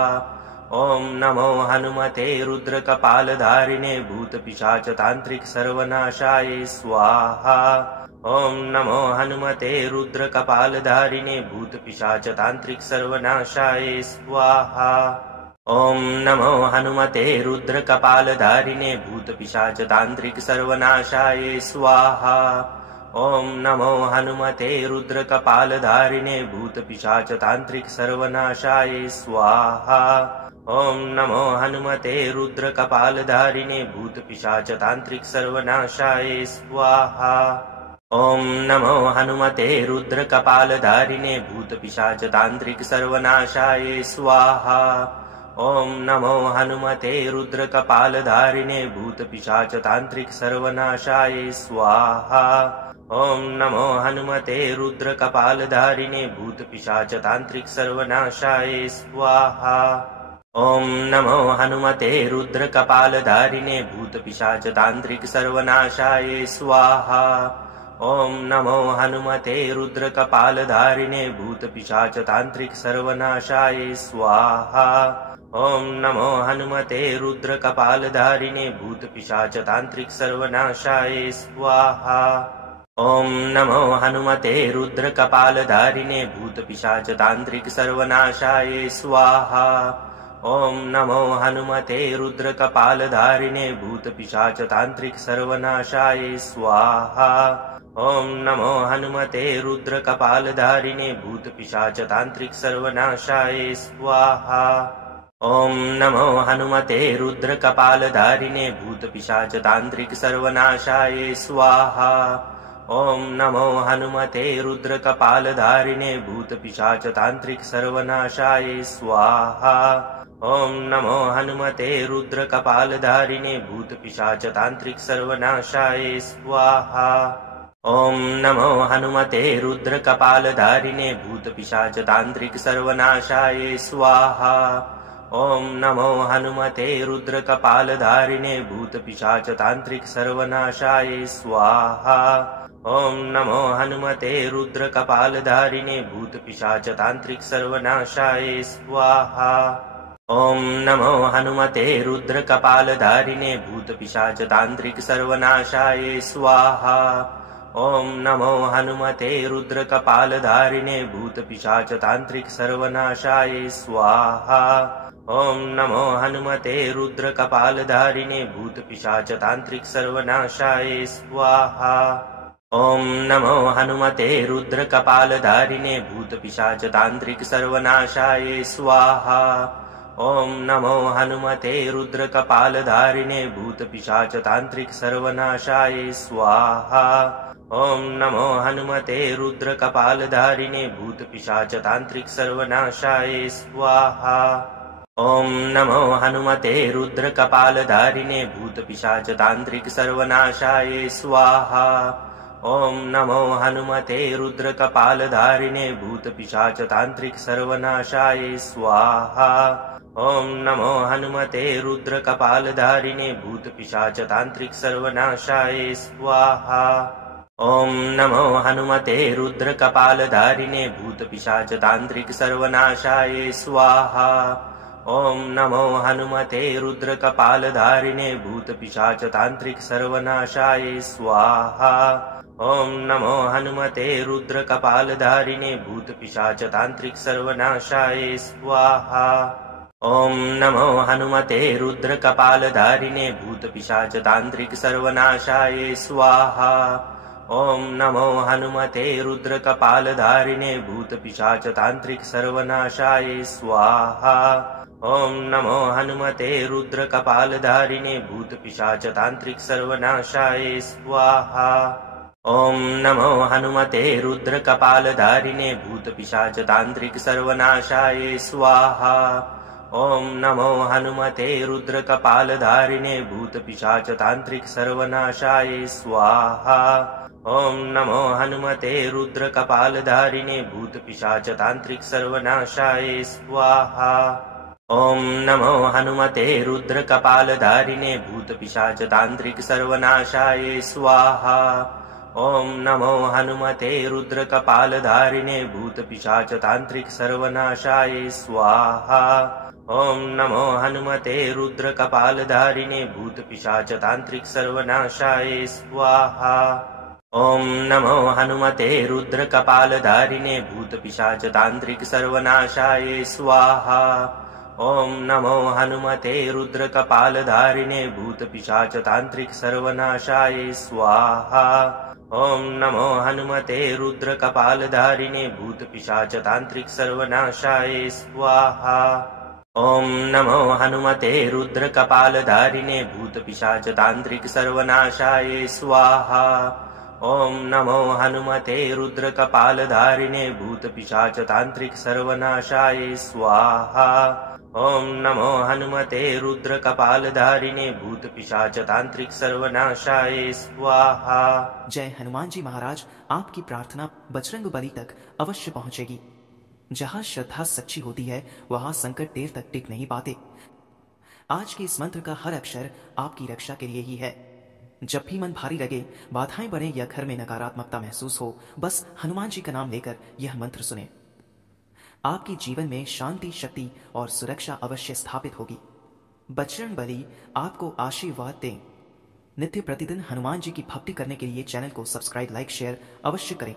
ॐ नमो हनुमते रुद्रकपालधारिणे भूतपिशाचतान्त्रिक सर्वनाशाय स्वाहा। ॐ नमो हनुमते रुद्रकपालधारिणे भूतपिशाचतान्त्रिक सर्वनाशाय स्वाहा। ॐ नमो हनुमते रुद्रकपालधारिणे भूतपिशाचतान्त्रिक सर्वनाशाय स्वाहा। ॐ नमो हनुमते रुद्रकपालधारिणे भूतपिशाचतान्त्रिक सर्वनाशाय स्वाहा। ॐ नमो हनुमते रुद्रकपालधारिणे भूतपिशाचतान्त्रिक सर्वनाशाय स्वाहा। ॐ नमो हनुमते रुद्रकपालधारिणे भूतपिशाचतान्त्रिक सर्वनाशाय स्वाहा। ॐ नमो हनुमते रुद्रकपालधारिणे भूतपिशाचतान्त्रिक सर्वनाशाय स्वाहा। ॐ नमो हनुमते रुद्रकपालधारिणे भूतपिशाचतान्त्रिक सर्वनाशाय स्वाहा। ॐ नमो हनुमते रुद्रकपालधारिणे भूतपिशाचतान्त्रिक सर्वनाशाय स्वाहा। ॐ नमो हनुमते रुद्रकपालधारिणे भूतपिशाचतान्त्रिक सर्वनाशाय स्वाहा। ॐ नमो हनुमते रुद्रकपालधारिणे भूतपिशाचतान्त्रिक सर्वनाशाय स्वाहा। ॐ नमो हनुमते रुद्रकपालधारिणे भूतपिशाचतान्त्रिक सर्वनाशाय स्वाहा। ॐ नमो हनुमते रुद्रकपालधारिणे भूतपिशाचतान्त्रिक सर्वनाशाय स्वाहा। ॐ नमो हनुमते रुद्रकपालधारिणे भूतपिशाचतान्त्रिक सर्वनाशाय स्वाहा। ॐ नमो हनुमते रुद्रकपालधारिणे भूतपिशाचतान्त्रिक सर्वनाशाय स्वाहा। ॐ नमो हनुमते रुद्रकपालधारिणे भूतपिशाचतान्त्रिक सर्वनाशाय स्वाहा। ॐ नमो हनुमते रुद्रकपालधारिणे भूतपिशाचतान्त्रिक सर्वनाशाय स्वाहा। ॐ नमो हनुमते रुद्रकपालधारिणे भूतपिशाचतान्त्रिक सर्वनाशाय स्वाहा। ॐ नमो हनुमते रुद्रकपालधारिणे भूतपिशाचतान्त्रिक सर्वनाशाय स्वाहा। ॐ नमो हनुमते रुद्रकपालधारिणे भूतपिशाचतान्त्रिक सर्वनाशाय स्वाहा। ॐ नमो हनुमते रुद्रकपालधारिणे भूतपिशाचतान्त्रिक सर्वनाशाय स्वाहा। ॐ नमो हनुमते रुद्रकपालधारिणे भूतपिशाचतान्त्रिक सर्वनाशाय स्वाहा। ॐ नमो हनुमते रुद्रकपालधारिणे भूतपिशाचतान्त्रिक सर्वनाशाय स्वाहा। ॐ नमो हनुमते रुद्रकपालधारिणे भूतपिशाचतान्त्रिक सर्वनाशाय स्वाहा। ॐ नमो हनुमते रुद्रकपालधारिणे भूतपिशाचतान्त्रिक सर्वनाशाय स्वाहा। ॐ नमो हनुमते रुद्रकपालधारिणे भूतपिशाचतान्त्रिक सर्वनाशाय स्वाहा। ॐ नमो हनुमते रुद्रकपालधारिणे भूतपिशाचतान्त्रिक सर्वनाशाय स्वाहा। ॐ नमो हनुमते रुद्रकपालधारिणे भूतपिशाचतान्त्रिक सर्वनाशाय स्वाहा। ॐ नमो हनुमते रुद्रकपालधारिणे भूतपिशाचतान्त्रिक सर्वनाशाय स्वाहा। ॐ नमो हनुमते रुद्रकपालधारिणे भूतपिशाचतान्त्रिक सर्वनाशाय स्वाहा। ॐ नमो हनुमते रुद्रकपालधारिणे भूतपिशाचतान्त्रिक सर्वनाशाय स्वाहा। ॐ नमो हनुमते रुद्रकपालधारिणे भूतपिशाचतान्त्रिक सर्वनाशाय स्वाहा। ॐ नमो हनुमते रुद्रकपालधारिणे भूतपिशाचतान्त्रिक सर्वनाशाय स्वाहा। ॐ नमो हनुमते रुद्रकपालधारिणे भूतपिशाचतान्त्रिक सर्वनाशाय स्वाहा। ॐ नमो हनुमते रुद्रकपालधारिणे भूतपिशाचतान्त्रिक सर्वनाशाय स्वाहा। ॐ नमो हनुमते रुद्रकपालधारिणे भूतपिशाचतान्त्रिक सर्वनाशाय स्वाहा। ॐ नमो हनुमते रुद्रकपालधारिणे भूतपिशाचतान्त्रिक सर्वनाशाय स्वाहा। ॐ नमो हनुमते रुद्रकपालधारिणे भूतपिशाचतान्त्रिक सर्वनाशाय स्वाहा। ॐ नमो हनुमते रुद्रकपालधारिणे भूतपिशाचतान्त्रिक सर्वनाशाय स्वाहा। ॐ नमो हनुमते रुद्रकपालधारिणे भूतपिशाचतान्त्रिक सर्वनाशाय स्वाहा। ॐ नमो हनुमते रुद्रकपालधारिणे भूतपिशाचतान्त्रिक सर्वनाशाय स्वाहा। ॐ नमो हनुमते रुद्रकपालधारिणे भूतपिशाचतान्त्रिक सर्वनाशाय स्वाहा। ॐ नमो हनुमते रुद्रकपालधारिणे भूतपिशाचतान्त्रिक सर्वनाशाय स्वाहा। ॐ नमो हनुमते रुद्रकपालधारिणे भूतपिशाचतान्त्रिक सर्वनाशाय स्वाहा। ॐ नमो हनुमते रुद्रकपालधारिणे भूतपिशाचतान्त्रिक सर्वनाशाय स्वाहा। ॐ नमो हनुमते रुद्रकपालधारिणे भूतपिशाचतान्त्रिक सर्वनाशाय स्वाहा। ॐ नमो हनुमते रुद्रकपालधारिणे भूतपिशाचतान्त्रिक सर्वनाशाय स्वाहा। जय हनुमान जी महाराज, आपकी प्रार्थना बजरंग बली तक अवश्य पहुंचेगी। जहां श्रद्धा सच्ची होती है वहां संकट देर तक टिक नहीं पाते। आज के इस मंत्र का हर अक्षर आपकी रक्षा के लिए ही है। जब भी मन भारी लगे, बाधाएं बढ़े या घर में नकारात्मकता महसूस हो, बस हनुमान जी का नाम लेकर यह मंत्र सुने। आपके जीवन में शांति, शक्ति और सुरक्षा अवश्य स्थापित होगी। बजरंग बली आपको आशीर्वाद दें। नित्य प्रतिदिन हनुमान जी की भक्ति करने के लिए चैनल को सब्सक्राइब, लाइक, शेयर अवश्य करें।